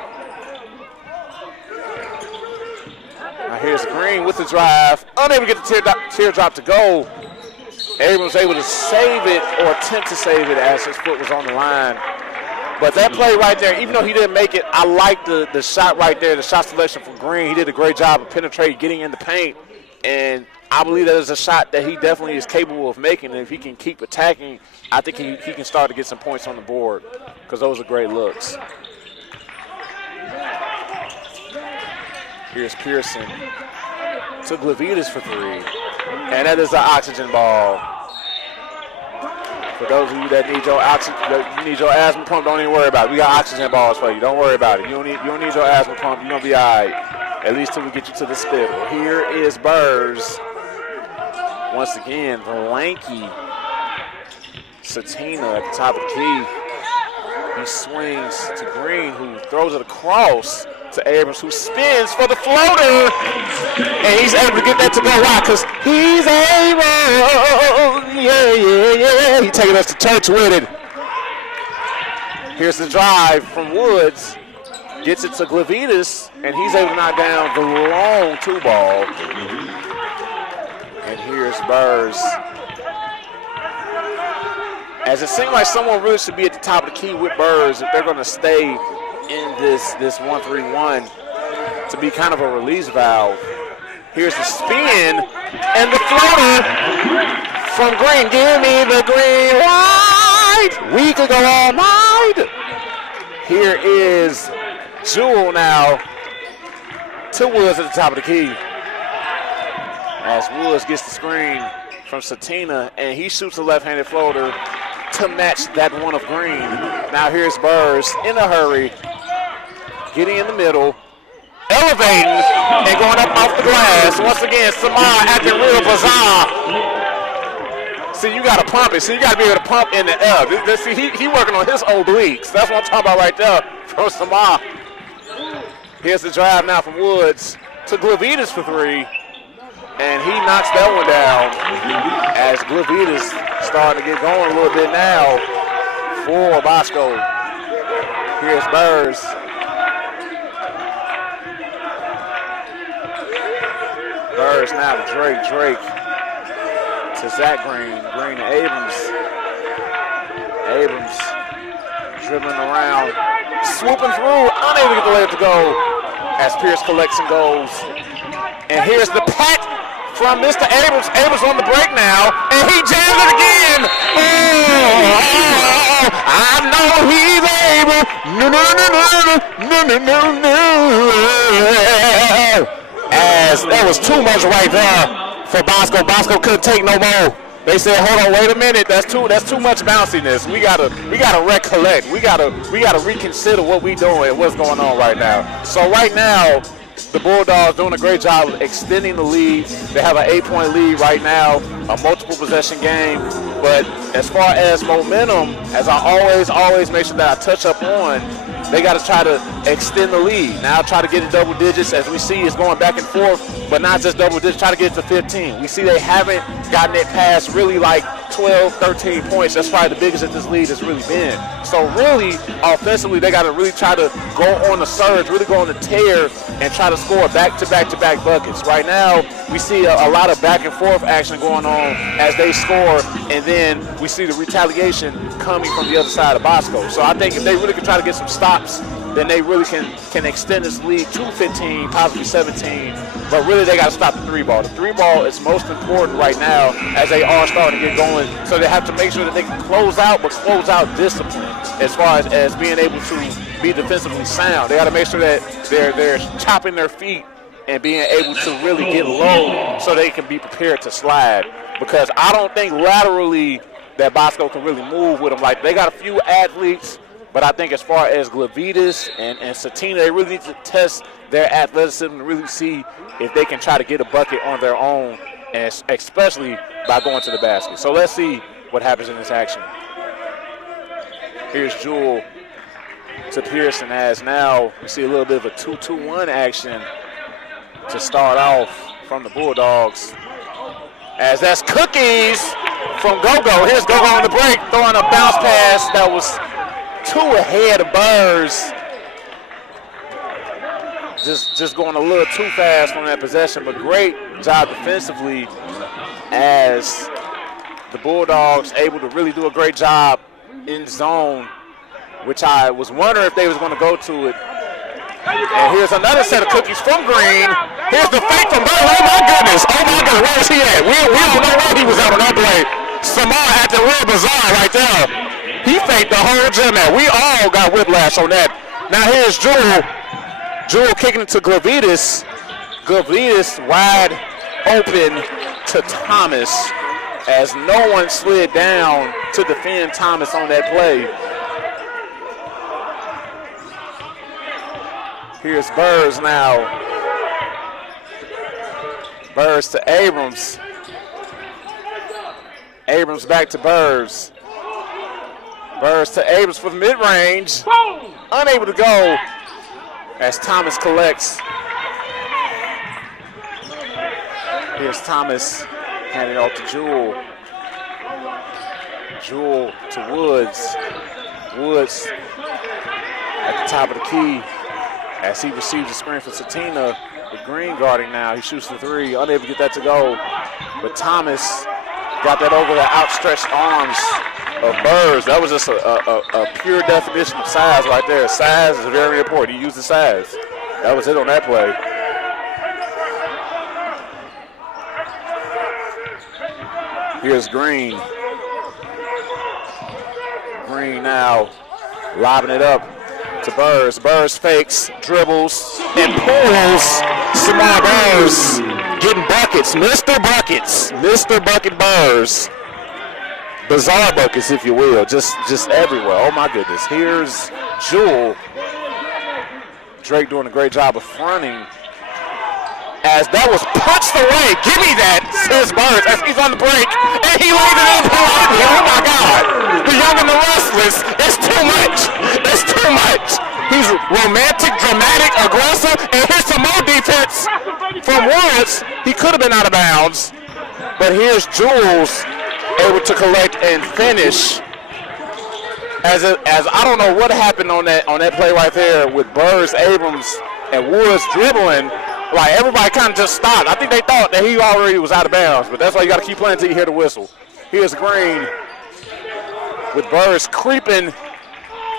Now here's Green with the drive. Unable to get the teardrop to go. Abrams able to save it or attempt to save it as his foot was on the line. But that play right there, even though he didn't make it, I like the shot right there, the shot selection from Green. He did a great job of penetrating, getting in the paint. And I believe that is a shot that he definitely is capable of making. And if he can keep attacking, I think he can start to get some points on the board because those are great looks. Here's Pearson to Glavitas for 3. And that is the oxygen ball. For those of you that need your asthma pump, don't even worry about it. We got oxygen balls for you. Don't worry about it. You don't need your asthma pump. You're going to be all right, at least till we get you to the spittle. Here is Burrs. Once again, the lanky Satina at the top of the key. He swings to Green, who throws it across to Abrams, who spins for the floater, and he's able to get that to go. Why? Because he's able. Yeah. He's taking us to church with it. Here's the drive from Woods. Gets it to Glavitas, and he's able to knock down the long 2 ball. And here's Burrs as it seems like someone really should be at the top of the key with Burrs if they're going to stay in this 1-3-1 to be kind of a release valve. Here's the spin and the floater from Green. Give me the green light. We could go all night. Here is Jewel now to Woods at the top of the key. As Woods gets the screen from Satina, and he shoots a left-handed floater to match that one of Green. Now here's Burrs in a hurry, getting in the middle, elevating, and going up off the glass. Once again, Samar acting real bizarre. See, you got to pump it. See, you got to be able to pump in the air. See, he working on his obliques. That's what I'm talking about right there from Samar. Here's the drive now from Woods to Glavitas for three. And he knocks that one down as Glavitas starting to get going a little bit now for Bosco. Here's Burrs. Burrs now to Drake. Drake to Zach Green. Green to Abrams. Abrams dribbling around, swooping through, unable to get the layup to go as Pierce collects and goes. And here's the pack from Mr. Abrams. Abrams on the break now, and he jams it again. Oh, I know he's able. No. As that was too much right there for Bosco. Bosco couldn't take no more. They said, hold on, wait a minute. That's too much bounciness. We gotta recollect. We gotta reconsider what we doing, what's going on right now. So right now, the Bulldogs doing a great job of extending the lead. They have an 8-point lead right now, a multiple possession game. But as far as momentum, as I always make sure that I touch up on, they got to try to extend the lead. Now try to get to double digits. As we see, it's going back and forth, but not just double digits. Try to get to 15. We see they haven't gotten it past really like 12, 13 points. That's probably the biggest that this lead has really been. So really, offensively, they got to really try to go on the surge, really go on the tear, and try to score back-to-back buckets. Right now, we see a lot of back-and-forth action going on as they score, and then we see the retaliation coming from the other side of Bosco. So I think if they really can try to get some stops, then they really can extend this lead to 15, possibly 17. But really, they got to stop the three ball. The three ball is most important right now as they are starting to get going. So they have to make sure that they can close out, but close out discipline as far as being able to be defensively sound. They got to make sure that they're chopping their feet and being able to really get low so they can be prepared to slide. Because I don't think laterally that Bosco can really move with them. Like, they got a few athletes, but I think as far as Glavitas and Satina, they really need to test their athleticism and really see if they can try to get a bucket on their own, and especially by going to the basket. So let's see what happens in this action. Here's Jewel to Pearson, as now we see a little bit of a 2-2-1 action to start off from the Bulldogs. As that's Cookies from Go-Go. Here's Go-Go on the break, throwing a bounce pass that was too ahead of Burrs. Just going a little too fast from that possession, but great job defensively as the Bulldogs able to really do a great job in zone, which I was wondering if they was going to go to it. And here's another set of cookies from Green. Here's the fake from Burrs. Oh my goodness, where is he at? We don't know where he was at on that play. Samar acting real bizarre right there. He faked the whole gym out. We all got whiplash on that. Now here's Jewel. Jewel kicking it to Glavitas. Glavitas wide open to Thomas as no one slid down to defend Thomas on that play. Here's Burrs now. Burrs to Abrams. Abrams back to Burrs. Burrs to Abrams for the mid-range. Unable to go as Thomas collects. Here's Thomas handing off to Jewel. Jewel to Woods. Woods at the top of the key as he receives the screen from Satina. With Green guarding now. He shoots the three, unable to get that to go. But Thomas got that over the outstretched arms Burrs. That was just a pure definition of size right there. Size is very important. He used the size. That was it on that play. Here's Green. Green now lobbing it up to Burrs. Burrs fakes, dribbles, and pulls. Samar Burrs getting buckets. Mr. Buckets. Mr. Bucket Burrs. Bizarre buckets, if you will, just everywhere. Oh, my goodness. Here's Jewel. Drake doing a great job of fronting. As that was punched away. Give me that, says Burrs, as he's on the break. And he lays it in politely. Oh, my God. The young and the restless. It's too much. It's too much. He's romantic, dramatic, aggressive. And here's some more defense from Woods. He could have been out of bounds. But here's Jules able to collect and finish. As I don't know what happened on that play right there with Burrs, Abrams, and Woods dribbling. Like, everybody kind of just stopped. I think they thought that he already was out of bounds, but that's why you got to keep playing until you hear the whistle. Here's Green with Burrs creeping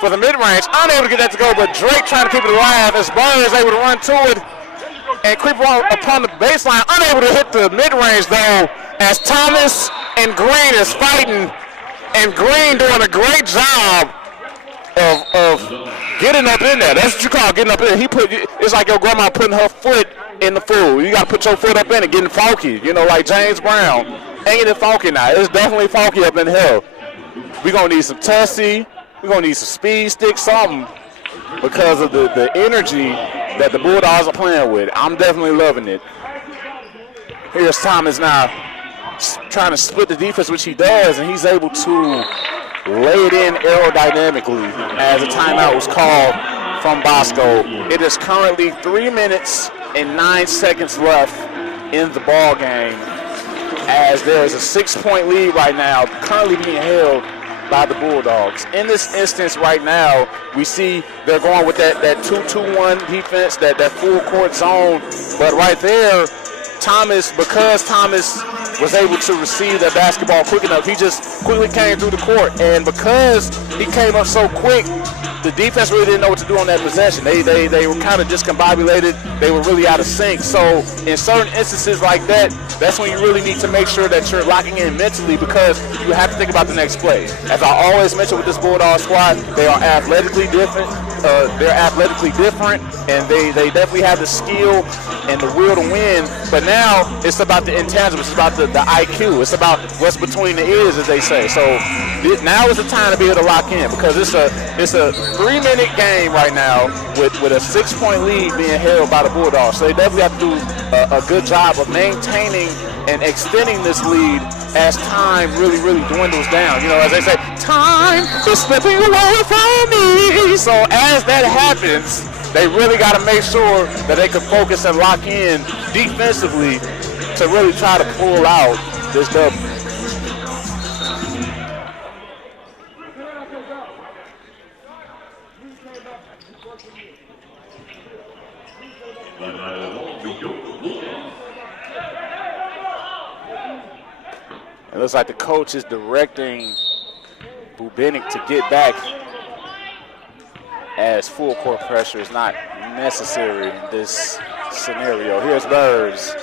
for the mid-range. Unable to get that to go, but Drake trying to keep it alive as Burrs able to run to it and creep upon the baseline. Unable to hit the mid-range, though, as Thomas and Green is fighting, and Green doing a great job of getting up in there. That's what you call getting up in there. It's like your grandma putting her foot in the food. You got to put your foot up in it, getting funky. You know, like James Brown. Ain't it funky now? It's definitely funky up in here. We're going to need some Tessie. We're going to need some speed stick, something, because of the energy that the Bulldogs are playing with. I'm definitely loving it. Here's Thomas now trying to split the defense, which he does, and he's able to lay it in aerodynamically as a timeout was called from Bosco. It is currently 3 minutes and 9 seconds left in the ball game, as there is a 6-point lead right now, currently being held by the Bulldogs. In this instance right now, we see they're going with that 2-2-1 defense, that full court zone. But right there, because Thomas was able to receive that basketball quick enough, he just quickly came through the court. And because he came up so quick, the defense really didn't know what to do on that possession. They were kind of discombobulated. They were really out of sync. So in certain instances like that, that's when you really need to make sure that you're locking in mentally, because you have to think about the next play. As I always mention with this Bulldog squad, they are athletically different. And they definitely have the skill and the will to win. But now it's about the intangibles. It's about the IQ. It's about what's between the ears, as they say. So now is the time to be able to lock in, because it's a 3-minute game right now with a 6-point lead being held by the Bulldogs. So they definitely have to do a good job of maintaining and extending this lead as time really, really dwindles down. You know, as they say, time is slipping away from me. So as that happens, they really got to make sure that they can focus and lock in defensively to really try to pull out this W. It looks like the coach is directing Bubenik to get back, as full court pressure is not necessary in this scenario. Here's Burrs.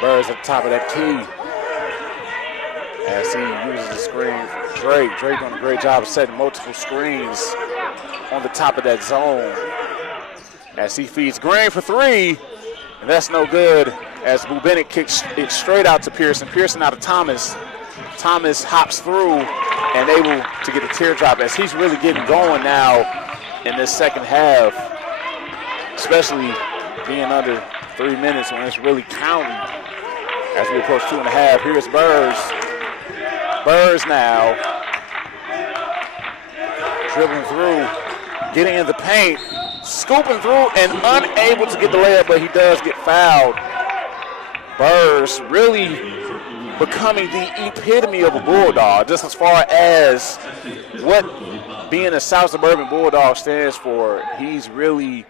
Burrs at the top of that key as he uses the screen for Drake. Drake doing a great job of setting multiple screens on the top of that zone as he feeds Green for three, and that's no good, as Bubenik kicks it straight out to Pearson. Pearson out of Thomas. Thomas hops through and able to get a teardrop, as he's really getting going now in this second half, especially being under 3 minutes when it's really counting as we approach 2.5. Here's Burrs. Burrs now dribbling through, getting in the paint, scooping through, and unable to get the layup, but he does get fouled. Burrs really becoming the epitome of a Bulldog, just as far as what being a South Suburban Bulldog stands for. He's really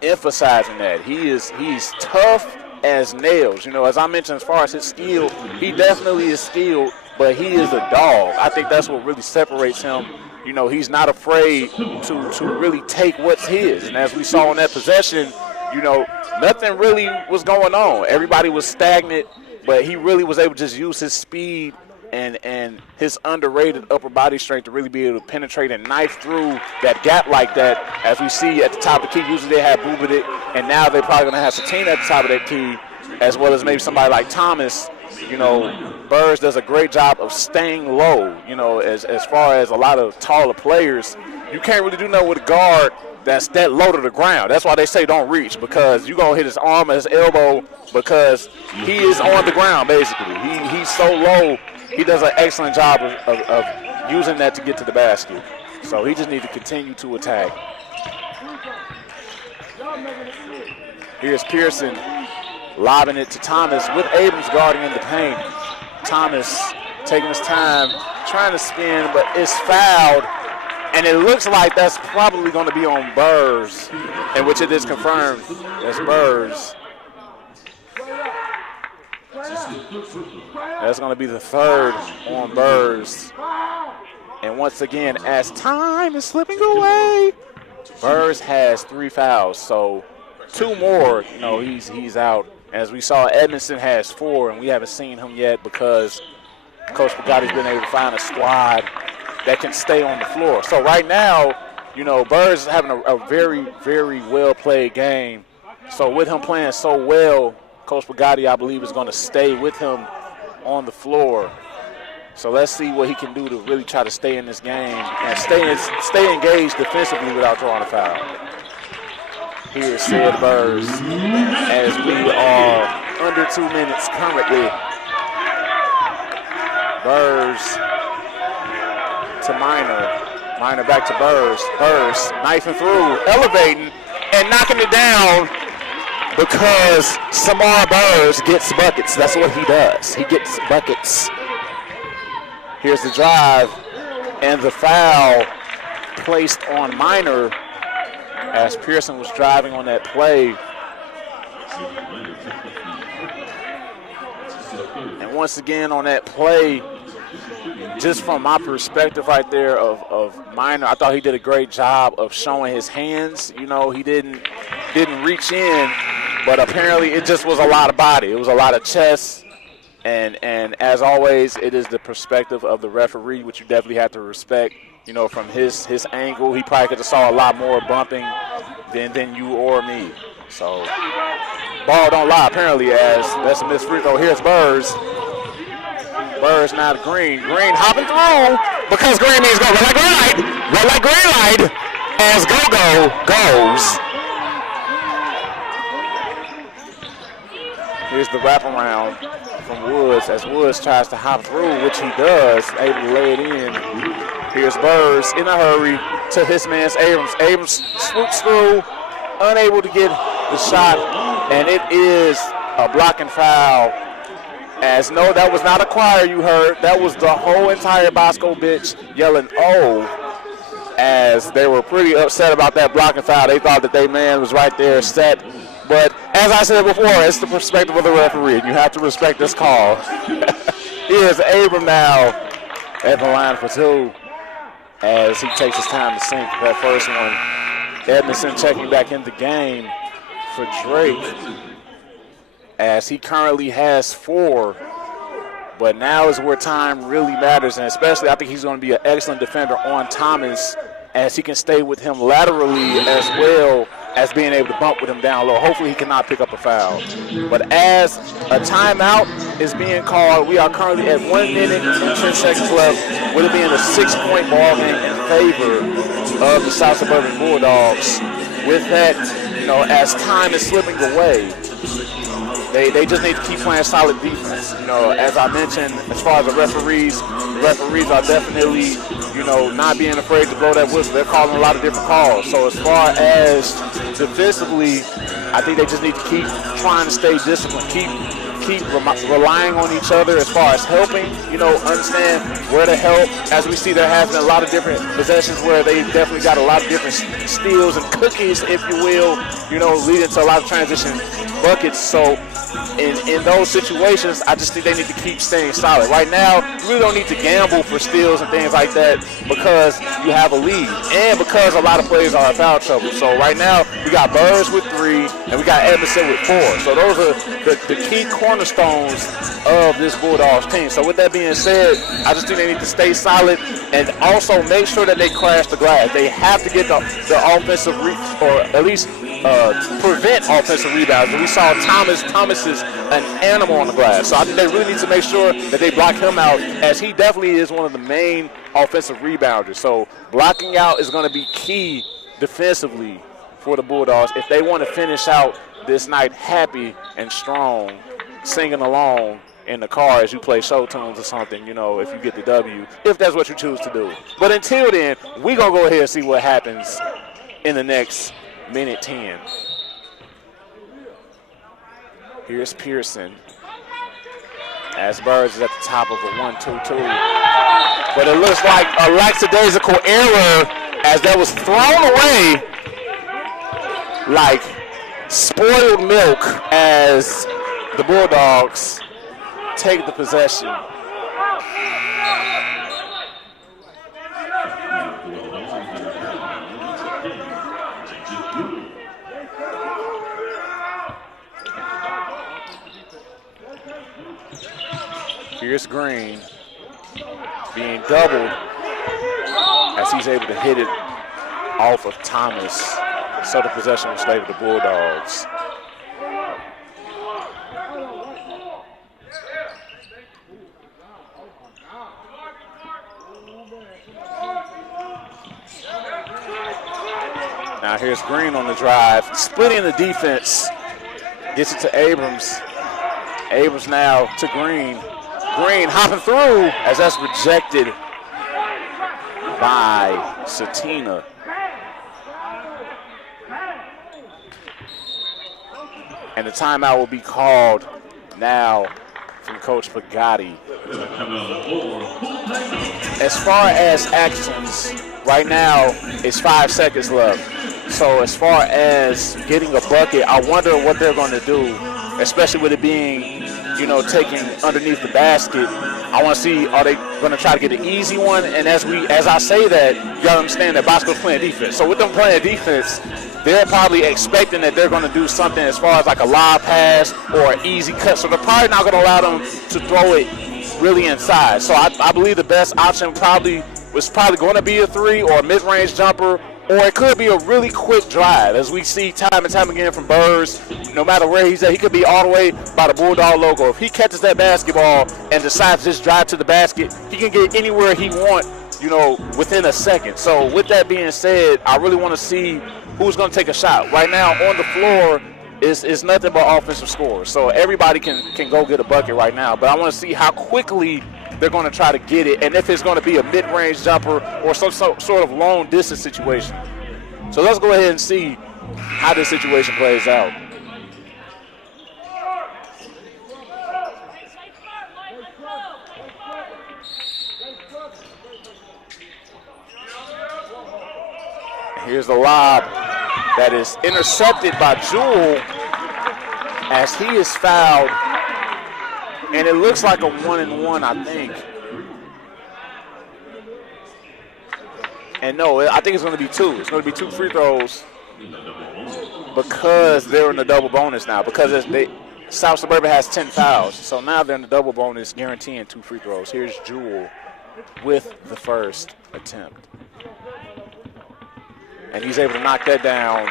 emphasizing that. He's tough as nails. You know, as I mentioned, as far as his skill, he definitely is skilled but he is a dog. I think that's what really separates him. You know, he's not afraid to really take what's his. And as we saw in that possession, you know, nothing really was going on. Everybody was stagnant, but he really was able to just use his speed and his underrated upper body strength to really be able to penetrate and knife through that gap like that. As we see at the top of the key, usually they have Bubidic, and now they're probably going to have Satine at the top of that key, as well as maybe somebody like Thomas. You know, Burrs does a great job of staying low. You know, as far as a lot of taller players, you can't really do nothing with a guard that's that low to the ground. That's why they say don't reach, because you're going to hit his arm or his elbow, because he is on the ground, basically. He's so low. He does an excellent job of using that to get to the basket. So he just needs to continue to attack. Here's Pearson lobbing it to Thomas with Abrams guarding in the paint. Thomas taking his time, trying to spin, but it's fouled. And it looks like that's probably going to be on Burrs, in which it is confirmed. That's Burrs. That's going to be the third on Burrs. And once again, as time is slipping away, Burrs has 3 fouls. So 2 more, you know, he's out. As we saw, Edmondson has 4, and we haven't seen him yet because Coach Pagatti's been able to find a squad that can stay on the floor. So right now, you know, Burrs is having a very, very well-played game. So with him playing so well, Coach Pagatti, I believe, is going to stay with him on the floor. So let's see what he can do to really try to stay in this game and stay engaged defensively without drawing a foul. Here's Sid Burrs as we are under 2 minutes currently. Burrs to Minor. Minor back to Burrs. Burrs knifing through, elevating, and knocking it down because Samar Burrs gets buckets. That's what he does. He gets buckets. Here's the drive, and the foul placed on Minor as Pearson was driving on that play. And once again on that play, just from my perspective right there of Minor, I thought he did a great job of showing his hands. You know, he didn't reach in, but apparently it just was a lot of body. It was a lot of chest. And as always, it is the perspective of the referee, which you definitely have to respect. You know, from his angle, he probably could have saw a lot more bumping than you or me. So, ball don't lie, apparently, as that's a missed free throw. Here's Burrs. Burrs now to Green. Green hopping through because Green means go. Red light. Red light, green light. As go goes. Here's the wraparound from Woods as Woods tries to hop through, which he does, able to lay it in. Here's Burrs in a hurry to his man Abrams. Abrams swoops through, unable to get the shot, and it is a blocking foul. As no, that was not a choir you heard. That was the whole entire Bosco bench yelling, "Oh," as they were pretty upset about that blocking foul. They thought that their man was right there set. But as I said before, it's the perspective of the referee, and you have to respect this call. Here's Abram now at the line for 2 as he takes his time to sink that first one. Edmondson checking back in the game for Drake as he currently has 4. But now is where time really matters, and especially I think he's going to be an excellent defender on Thomas as he can stay with him laterally as well as being able to bump with him down low. Hopefully he cannot pick up a foul. But as a timeout is being called, we are currently at 1 minute and 10 seconds left, with it being a 6-point ball game in favor of the South Suburban Bulldogs. With that, you know, as time is slipping away, they just need to keep playing solid defense. You know, as I mentioned, as far as the referees are definitely, you know, not being afraid to blow that whistle. They're calling a lot of different calls. So as far as defensively, I think they just need to keep trying to stay disciplined, keep relying on each other as far as helping, you know, understand where to help. As we see, there has been a lot of different possessions where they definitely got a lot of different steals and cookies, if you will, you know, leading to a lot of transition buckets. So in those situations, I just think they need to keep staying solid. Right now, you really don't need to gamble for steals and things like that because you have a lead and because a lot of players are in foul trouble. So right now, we got Burrs with 3 and we got Edmondson with 4. So those are the key cornerstones of this Bulldogs team. So with that being said, I just think they need to stay solid and also make sure that they crash the glass. They have to get the offensive or at least prevent offensive rebounds. And we saw Thomas is an animal on the glass. So I think they really need to make sure that they block him out, as he definitely is one of the main offensive rebounders. So blocking out is going to be key defensively for the Bulldogs if they want to finish out this night happy and strong, singing along in the car as you play show tunes or something, you know, if you get the W, if that's what you choose to do. But until then, we're going to go ahead and see what happens in the next minute 10. Here's Pearson as Birds is at the top of a 1-2-2. But it looks like a lackadaisical error as that was thrown away like spoiled milk as the Bulldogs take the possession. Here's Green being doubled as he's able to hit it off of Thomas. So the possession will stay with the Bulldogs. Now here's Green on the drive, splitting the defense. Gets it to Abrams. Abrams now to Green. Green hopping through as that's rejected by Satina. And the timeout will be called now from Coach Pagatti. As far as actions, right now it's 5 seconds left. So as far as getting a bucket, I wonder what they're going to do, especially with it being, you know, taken underneath the basket. I want to see, are they going to try to get an easy one? And as I say that, you got to understand that Bosco's playing defense. So with them playing defense, they're probably expecting that they're going to do something as far as like a lob pass or an easy cut. So they're probably not going to allow them to throw it really inside. So I believe the best option was probably going to be a 3 or a mid-range jumper, or it could be a really quick drive, as we see time and time again from Burrs. No matter where he's at, he could be all the way by the Bulldog logo. If he catches that basketball and decides to just drive to the basket, he can get anywhere he wants, you know, within a second. So with that being said, I really want to see who's going to take a shot. Right now on the floor is nothing but offensive scores. So everybody can go get a bucket right now. But I want to see how quickly they're going to try to get it, and if it's going to be a mid-range jumper or some sort of long-distance situation. So let's go ahead and see how this situation plays out. Here's the lob that is intercepted by Jewell as he is fouled. And it looks like a 1-and-1, I think. And no, I think it's going to be 2. It's going to be 2 free throws because they're in the double bonus now. Because South Suburban has 10 fouls. So now they're in the double bonus, guaranteeing 2 free throws. Here's Jewell with the first attempt. And he's able to knock that down,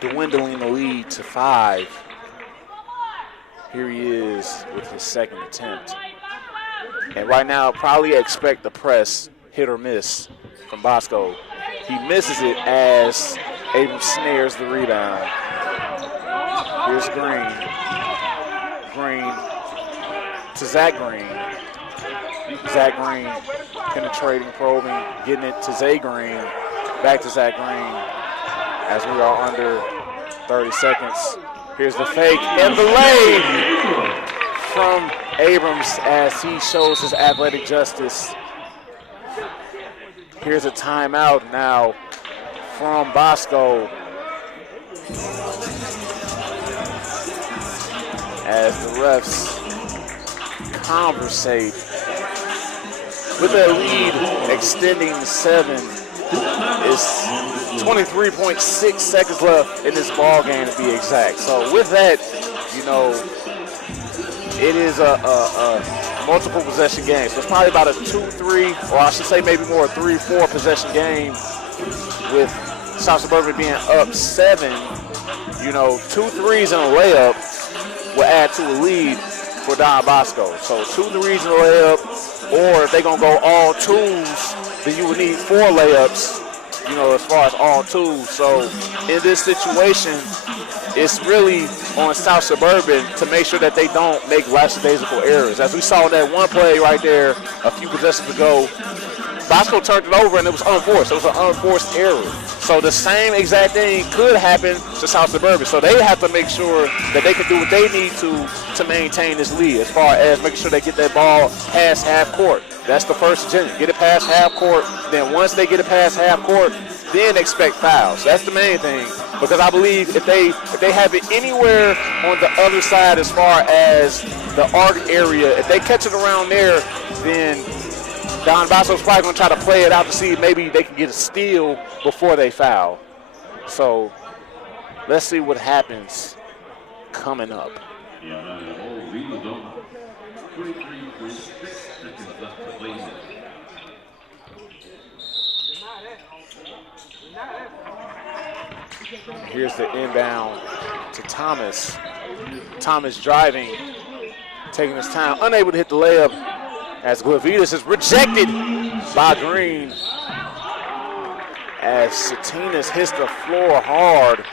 dwindling the lead to 5. Here he is with his second attempt. And right now, probably expect the press, hit or miss, from Bosco. He misses it as Abrams snares the rebound. Here's Green. Green to Zach Green. Zach Green penetrating, probing, getting it to Zay Green. Back to Zach Green as we are under 30 seconds. Here's the fake and the lay from Abrams as he shows his athletic justice. Here's a timeout now from Bosco. as the refs conversate. With that lead extending to 7, it's 23.6 seconds left in this ball game to be exact. So with that, you know, it is a multiple possession game. So it's probably about a 2-3, or I should say maybe more a 3-4 possession game with South Suburban being up 7. You know, 2 threes and a layup will add to a lead for Don Bosco. So 2 threes and a layup, or if they're going to go all twos, then you would need 4 layups, you know, as far as all twos. So in this situation, it's really on South Suburban to make sure that they don't make lackadaisical errors. As we saw in that one play right there a few possessions ago, Bosco turned it over and it was unforced. It was an unforced error. So the same exact thing could happen to South Suburban. So they have to make sure that they can do what they need to maintain this lead, as far as making sure they get that ball past half court. That's the first agenda. Get it past half court. Then once they get it past half court, then expect fouls. That's the main thing. Because I believe if they have it anywhere on the other side as far as the arc area, if they catch it around there, then Don Bosco's probably going to try to play it out to see if maybe they can get a steal before they foul. So let's see what happens coming up. Here's the inbound to Thomas. Thomas driving, taking his time, unable to hit the layup as Glavitas is rejected by Green. As Satinas hits the floor hard,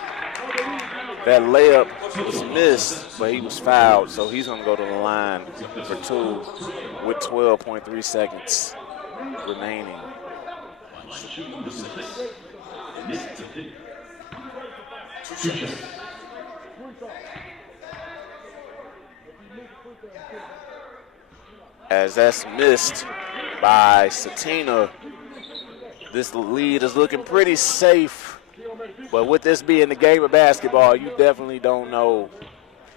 that layup was missed, but he was fouled, so he's going to go to the line for 2 with 12.3 seconds remaining. As that's missed by Satina, this lead is looking pretty safe. But with this being the game of basketball, you definitely don't know.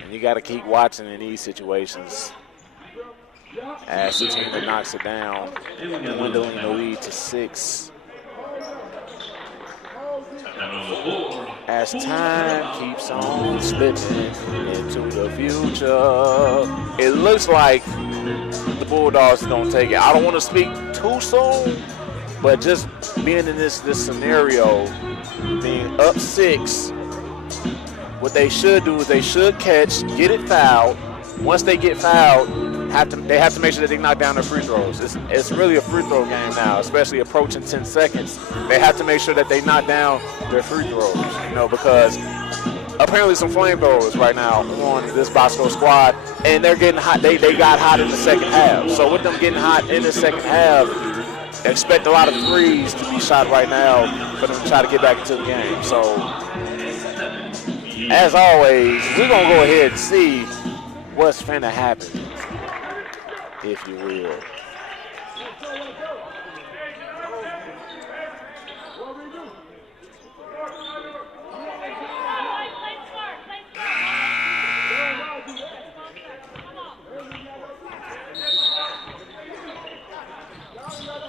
And you got to keep watching in these situations. As Satina knocks it down, dwindling the lead to 6. As time keeps on slipping into the future, it looks like the Bulldogs are going to take it. I don't want to speak too soon, but just being in this scenario, being up 6, what they should do is they should catch, get it fouled. Once they get fouled, they have to make sure that they knock down their free throws. It's really a free throw game now, especially approaching 10 seconds. They have to make sure that they knock down their free throws, you know, because apparently some flamethrowers right now on this Bosco squad, and they're getting hot. They got hot in the second half. So with them getting hot in the second half, expect a lot of threes to be shot right now for them to try to get back into the game. So as always, we're going to go ahead and see what's finna happen, if you will.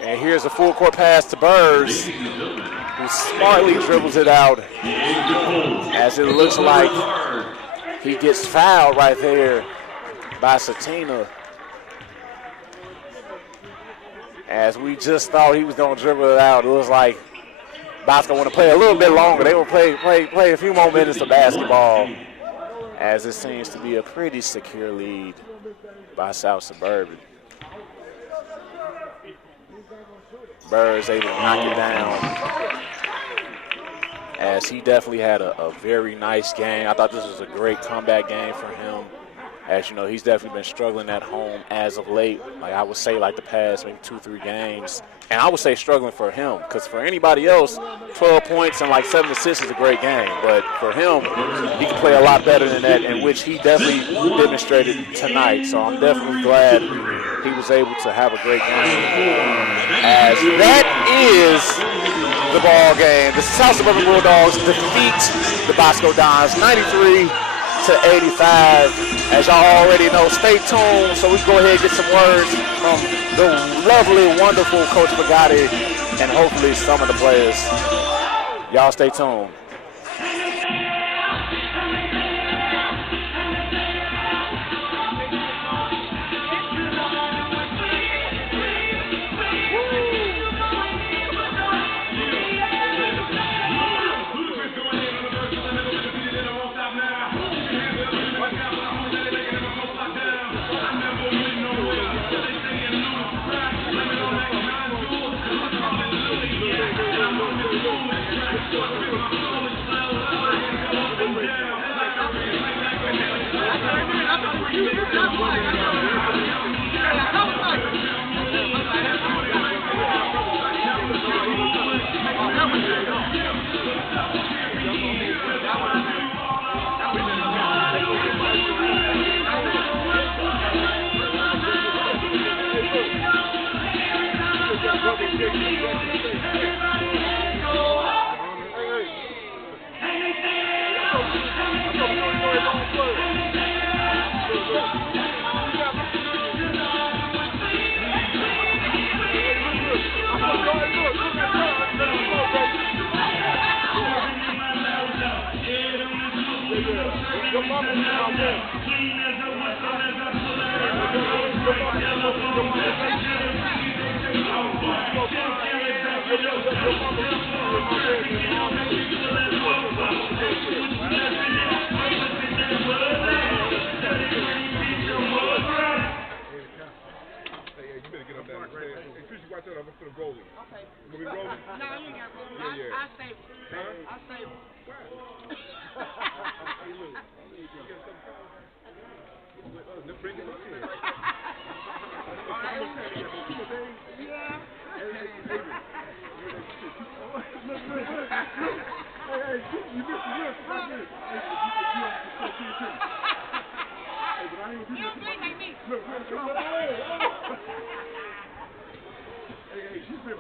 And here's a full court pass to Burrs, who smartly dribbles it out as it looks like he gets fouled right there by Satina. As we just thought he was going to dribble it out, it looks like Bosco want to play a little bit longer. They will play a few more minutes of basketball, as it seems to be a pretty secure lead by South Suburban. Burrs able to knock it down, as he definitely had a very nice game. I thought this was a great comeback game for him. As you know, he's definitely been struggling at home as of late. Like I would say, like the past maybe 2-3 games. And I would say struggling for him, because for anybody else, 12 points and like 7 assists is a great game. But for him, he can play a lot better than that, in which he definitely demonstrated tonight. So I'm definitely glad he was able to have a great game. As that is the ball game. The South Suburban Bulldogs defeat the Bosco Dons to 85. As y'all already know, stay tuned so we can go ahead and get some words from the lovely, wonderful Coach Pagani and hopefully some of the players. Y'all stay tuned.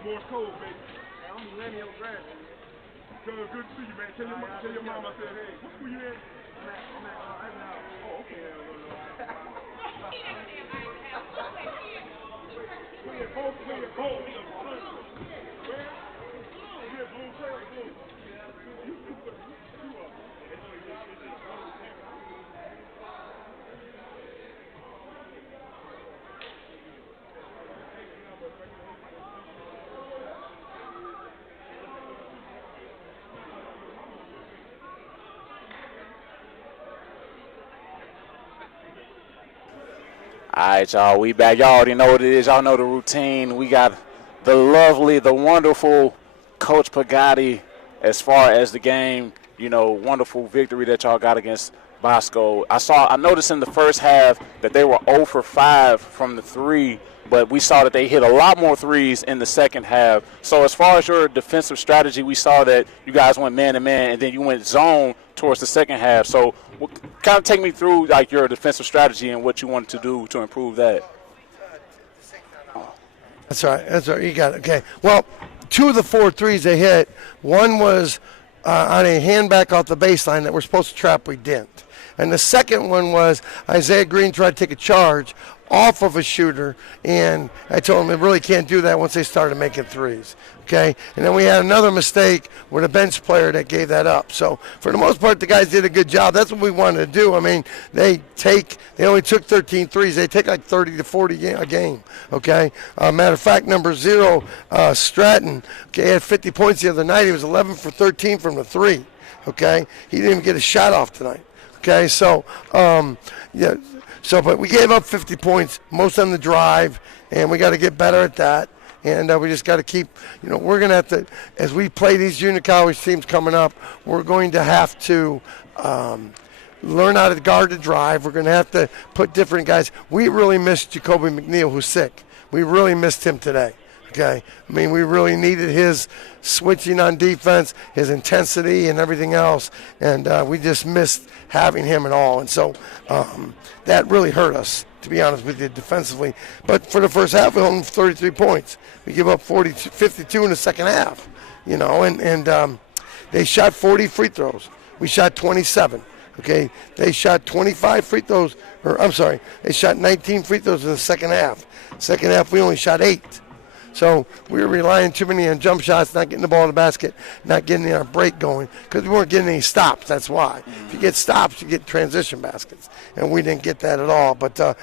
Bosco, baby. I'm millennial grad. Good to see you, man. Tell your mom I said, hey, what school you in? I'm at right now. Oh, okay. We're both. Where? We're both. All right, y'all, we back. Y'all already know what it is. Y'all know the routine. We got the lovely, the wonderful Coach Pagani as far as the game, wonderful victory that y'all got against Bosco. I noticed in the first half that they were 0 for 5 from the 3, but we saw that they hit a lot more threes in the second half. So as far as your defensive strategy, we saw that you guys went man-to-man, and then you went zone towards the second half. So kind of take me through your defensive strategy and what you wanted to do to improve that. That's right. You got it. Okay. Well, 2 of the 4 threes they hit, one was on a hand back off the baseline that we're supposed to trap, we didn't. And the second one was Isaiah Green tried to take a charge off of a shooter, and I told him they really can't do that once they started making threes. Okay? And then we had another mistake with a bench player that gave that up. So for the most part, the guys did a good job. That's what we wanted to do. I mean, they only took 13 threes. They take like 30 to 40 a game. Okay? Matter of fact, number 0, Stratton, had 50 points the other night. He was 11 for 13 from the 3. Okay? He didn't even get a shot off tonight. Okay? So, but we gave up 50 points, most on the drive, and we got to get better at that. And we just got to keep, we're going to have to, as we play these junior college teams coming up, we're going to have to learn how to guard the drive. We're going to have to put different guys. We really missed Jacoby McNeil, who's sick. We really missed him today. Okay? I mean, we really needed his switching on defense, his intensity, and everything else. And we just missed having him at all. And so that really hurt us, to be honest with you, defensively. But for the first half, we held them 33 points. We give up 52 in the second half, and they shot 40 free throws. We shot 27. Okay, they shot 25 free throws, or I'm sorry, they shot 19 free throws in the second half. Second half, we only shot 8. So we were relying too many on jump shots, not getting the ball in the basket, not getting our break going, because we weren't getting any stops. That's why. If you get stops, you get transition baskets, and we didn't get that at all. But the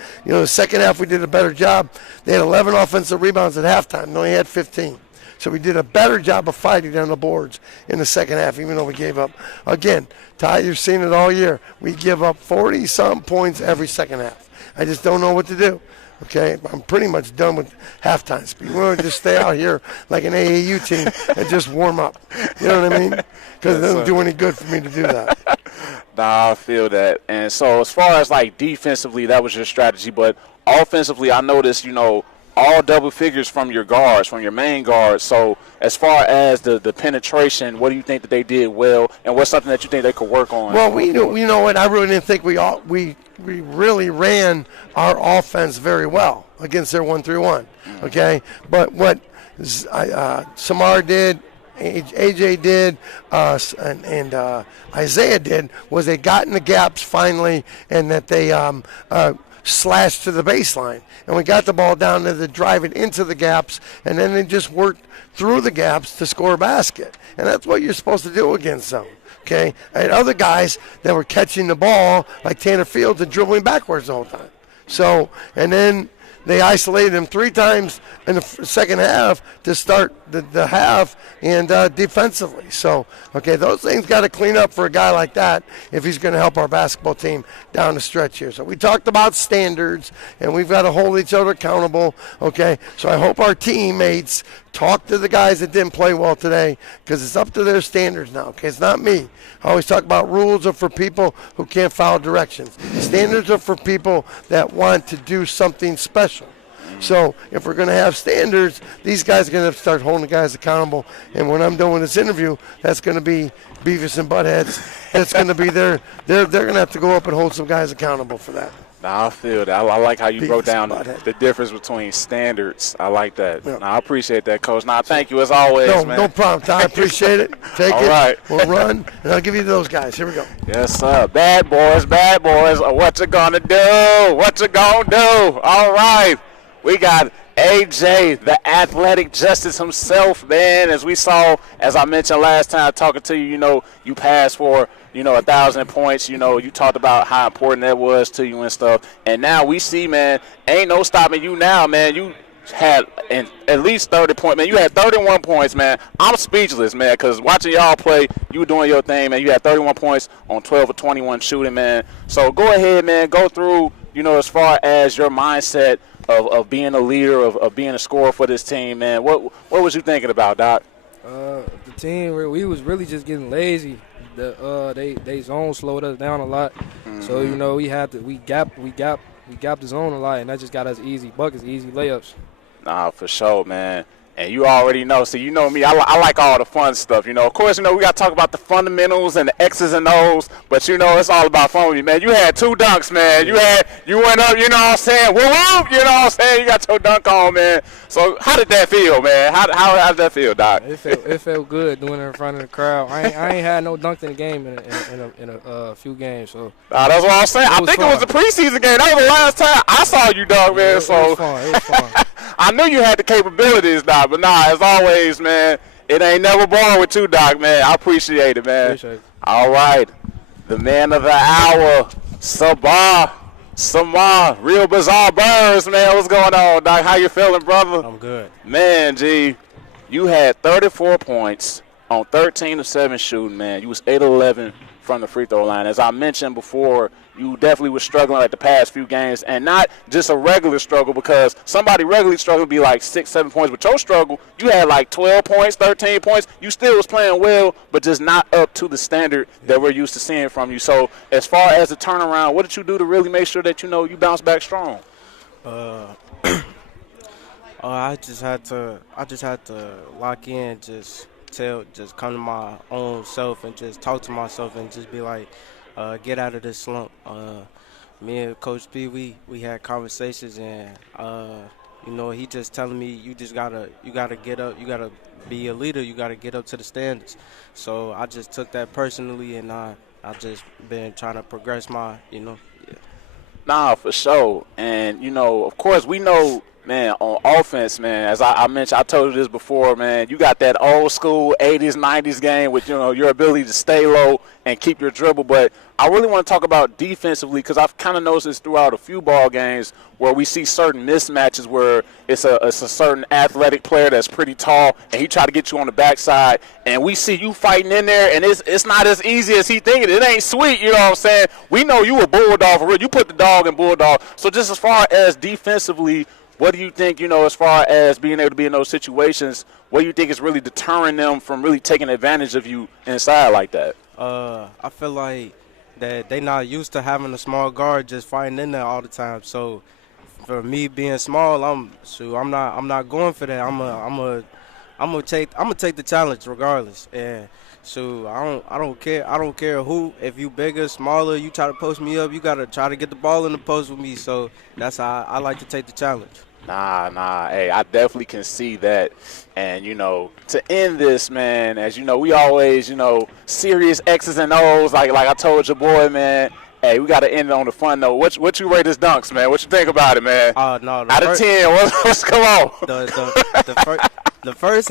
second half we did a better job. They had 11 offensive rebounds at halftime. They only had 15. So we did a better job of fighting on the boards in the second half, even though we gave up. Again, Ty, you've seen it all year. We give up 40-some points every second half. I just don't know what to do. Okay, I'm pretty much done with halftime speed. We want to just stay out here like an AAU team and just warm up. You know what I mean? Because it doesn't do any good for me to do that. Nah, I feel that. And so as far as, like, defensively, that was your strategy. But offensively, I noticed, all double figures from your guards, from your main guards. So as far as the penetration, what do you think that they did well, and what's something that you think they could work on? Well, you know what? I really didn't think we really ran our offense very well against their 1-3-1. Okay, but what Samar did, AJ did, and Isaiah did was they got in the gaps finally, and that they slashed to the baseline. And we got the ball down to drive it into the gaps, and then they just worked through the gaps to score a basket. And that's what you're supposed to do against them. Okay? I had other guys that were catching the ball, like Tanner Fields, and dribbling backwards the whole time. So, and then they isolated him 3 times in the second half to start the half and defensively. So, okay, those things got to clean up for a guy like that if he's going to help our basketball team down the stretch here. So we talked about standards, and we've got to hold each other accountable, okay? So I hope our teammates talk to the guys that didn't play well today, because it's up to their standards now, okay? It's not me. I always talk about rules are for people who can't follow directions. Standards are for people that want to do something special. So if we're going to have standards, these guys are going to have to start holding the guys accountable. And when I'm done with this interview, that's going to be Beavis and Buttheads. That's going to be they're going to have to go up and hold some guys accountable for that. Nah, I feel that. I like how you broke down the difference between standards. I like that. Yeah. Nah, I appreciate that, Coach. Nah, thank you as always, man. No problem, Ty. I appreciate it. Take all it. Right. We'll run, and I'll give you those guys. Here we go. Yes, sir. Bad boys. What you gonna do? What you gonna do? All right. We got AJ, the athletic justice himself, man. As we saw, as I mentioned last time talking to you, you passed for, 1,000 points. You talked about how important that was to you and stuff. And now we see, man, ain't no stopping you now, man. You had at least 30 points, man. You had 31 points, man. I'm speechless, man, because watching y'all play, you were doing your thing, man. You had 31 points on 12 or 21 shooting, man. So go ahead, man. Go through, as far as your mindset of being a leader, of being a scorer for this team, man. What was you thinking about, Doc? The team, we was really just getting lazy. They zone slowed us down a lot. Mm-hmm. So we gapped the zone a lot, and that just got us easy buckets, easy layups. Nah, for sure, man. And you already know. So you know me. I like all the fun stuff. Of course, we got to talk about the fundamentals and the X's and O's. But it's all about fun with you, man. You had 2 dunks, man. You went up. You know what I'm saying? Woo woo. You know what I'm saying? You got your dunk on, man. So how did that feel, man? How did that feel, Doc? It felt good doing it in front of the crowd. I ain't had no dunk in the game in a few games. So that's what I'm saying. I think fun. It was the preseason game. That was the last time I saw you dunk, man. It was fun. I knew you had the capabilities, Doc, but as always, man, it ain't never boring with you, Doc, man. I appreciate it, man. Appreciate it. All right. The man of the hour, Samar, Real Bizarre Burns, man. What's going on, Doc? How you feeling, brother? I'm good. Man, G, you had 34 points on 13 of 7 shooting, man. You was 8-11 from the free throw line. As I mentioned before, you definitely was struggling like the past few games, and not just a regular struggle, because somebody regularly struggle be like 6-7 points, but your struggle, you had like 12 points, 13 points. You still was playing well, but just not up to the standard that we're used to seeing from you. So as far as the turnaround, what did you do to really make sure that you bounce back strong? I just had to lock in, just come to my own self and just talk to myself and just be like, get out of this slump. Me and Coach B, we had conversations, and he just telling me you gotta get up, you gotta be a leader, you gotta get up to the standards. So I just took that personally, and I I just been trying to progress my, Yeah. Nah, for sure. And, of course, we know, man, on offense, man, as I mentioned, I told you this before, man, you got that old school 80s, 90s game with, your ability to stay low and keep your dribble. But I really want to talk about defensively because I've kind of noticed this throughout a few ball games where we see certain mismatches where it's a certain athletic player that's pretty tall and he try to get you on the backside, and we see you fighting in there, and it's not as easy as he thinking. It ain't sweet, you know what I'm saying? We know you a bulldog for real. You put the dog in bulldog. So just as far as defensively, what do you think, as far as being able to be in those situations, what do you think is really deterring them from really taking advantage of you inside like that? I feel like that they not used to having a small guard just fighting in there all the time. So for me being small, I'm not going for that. I'm gonna take the challenge regardless. And so I don't care who. If you bigger, smaller, you try to post me up, you gotta try to get the ball in the post with me. So that's how I like to take the challenge. Nah. Hey, I definitely can see that. And, to end this, man, as you know, we always, serious X's and O's. Like I told your boy, man, hey, we got to end it on the fun note. What you rate his dunks, man? What you think about it, man? No. Out of 10, what's come on? The first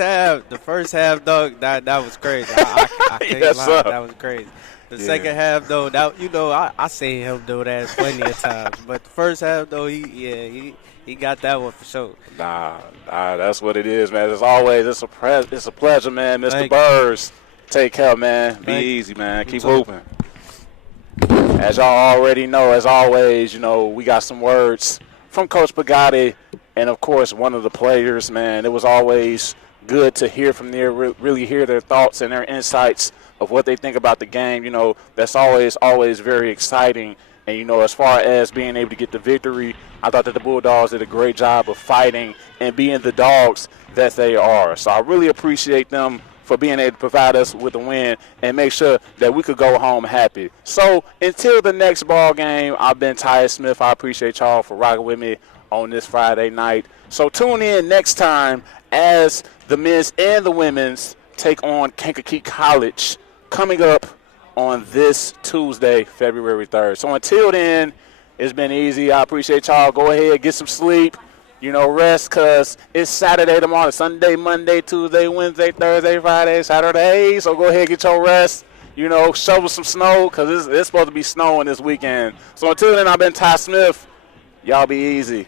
half dunk, that was crazy. I can't Yes, lie. sir. That was crazy. The second half though, that I seen him do that plenty of times. But the first half though, he got that one for sure. Nah, that's what it is, man. As always, it's a pleasure, man. Mr. Burrs, take care, man. Be easy, man. Keep hooping. As y'all already know, as always, we got some words from Coach Pagatti and, of course, one of the players, man. It was always good to hear from them, really hear their thoughts and their insights of what they think about the game. That's always very exciting. And, as far as being able to get the victory, I thought that the Bulldogs did a great job of fighting and being the dogs that they are. So I really appreciate them for being able to provide us with a win and make sure that we could go home happy. So until the next ball game, I've been Ty Smith. I appreciate y'all for rocking with me on this Friday night. So tune in next time as the men's and the women's take on Kankakee College coming up on this Tuesday, February 3rd. So until then, it's been easy. I appreciate y'all. Go ahead, get some sleep. Rest, because it's Saturday tomorrow, Sunday, Monday, Tuesday, Wednesday, Thursday, Friday, Saturday. So go ahead, get your rest. Shovel some snow, because it's supposed to be snowing this weekend. So until then, I've been Ty Smith. Y'all be easy.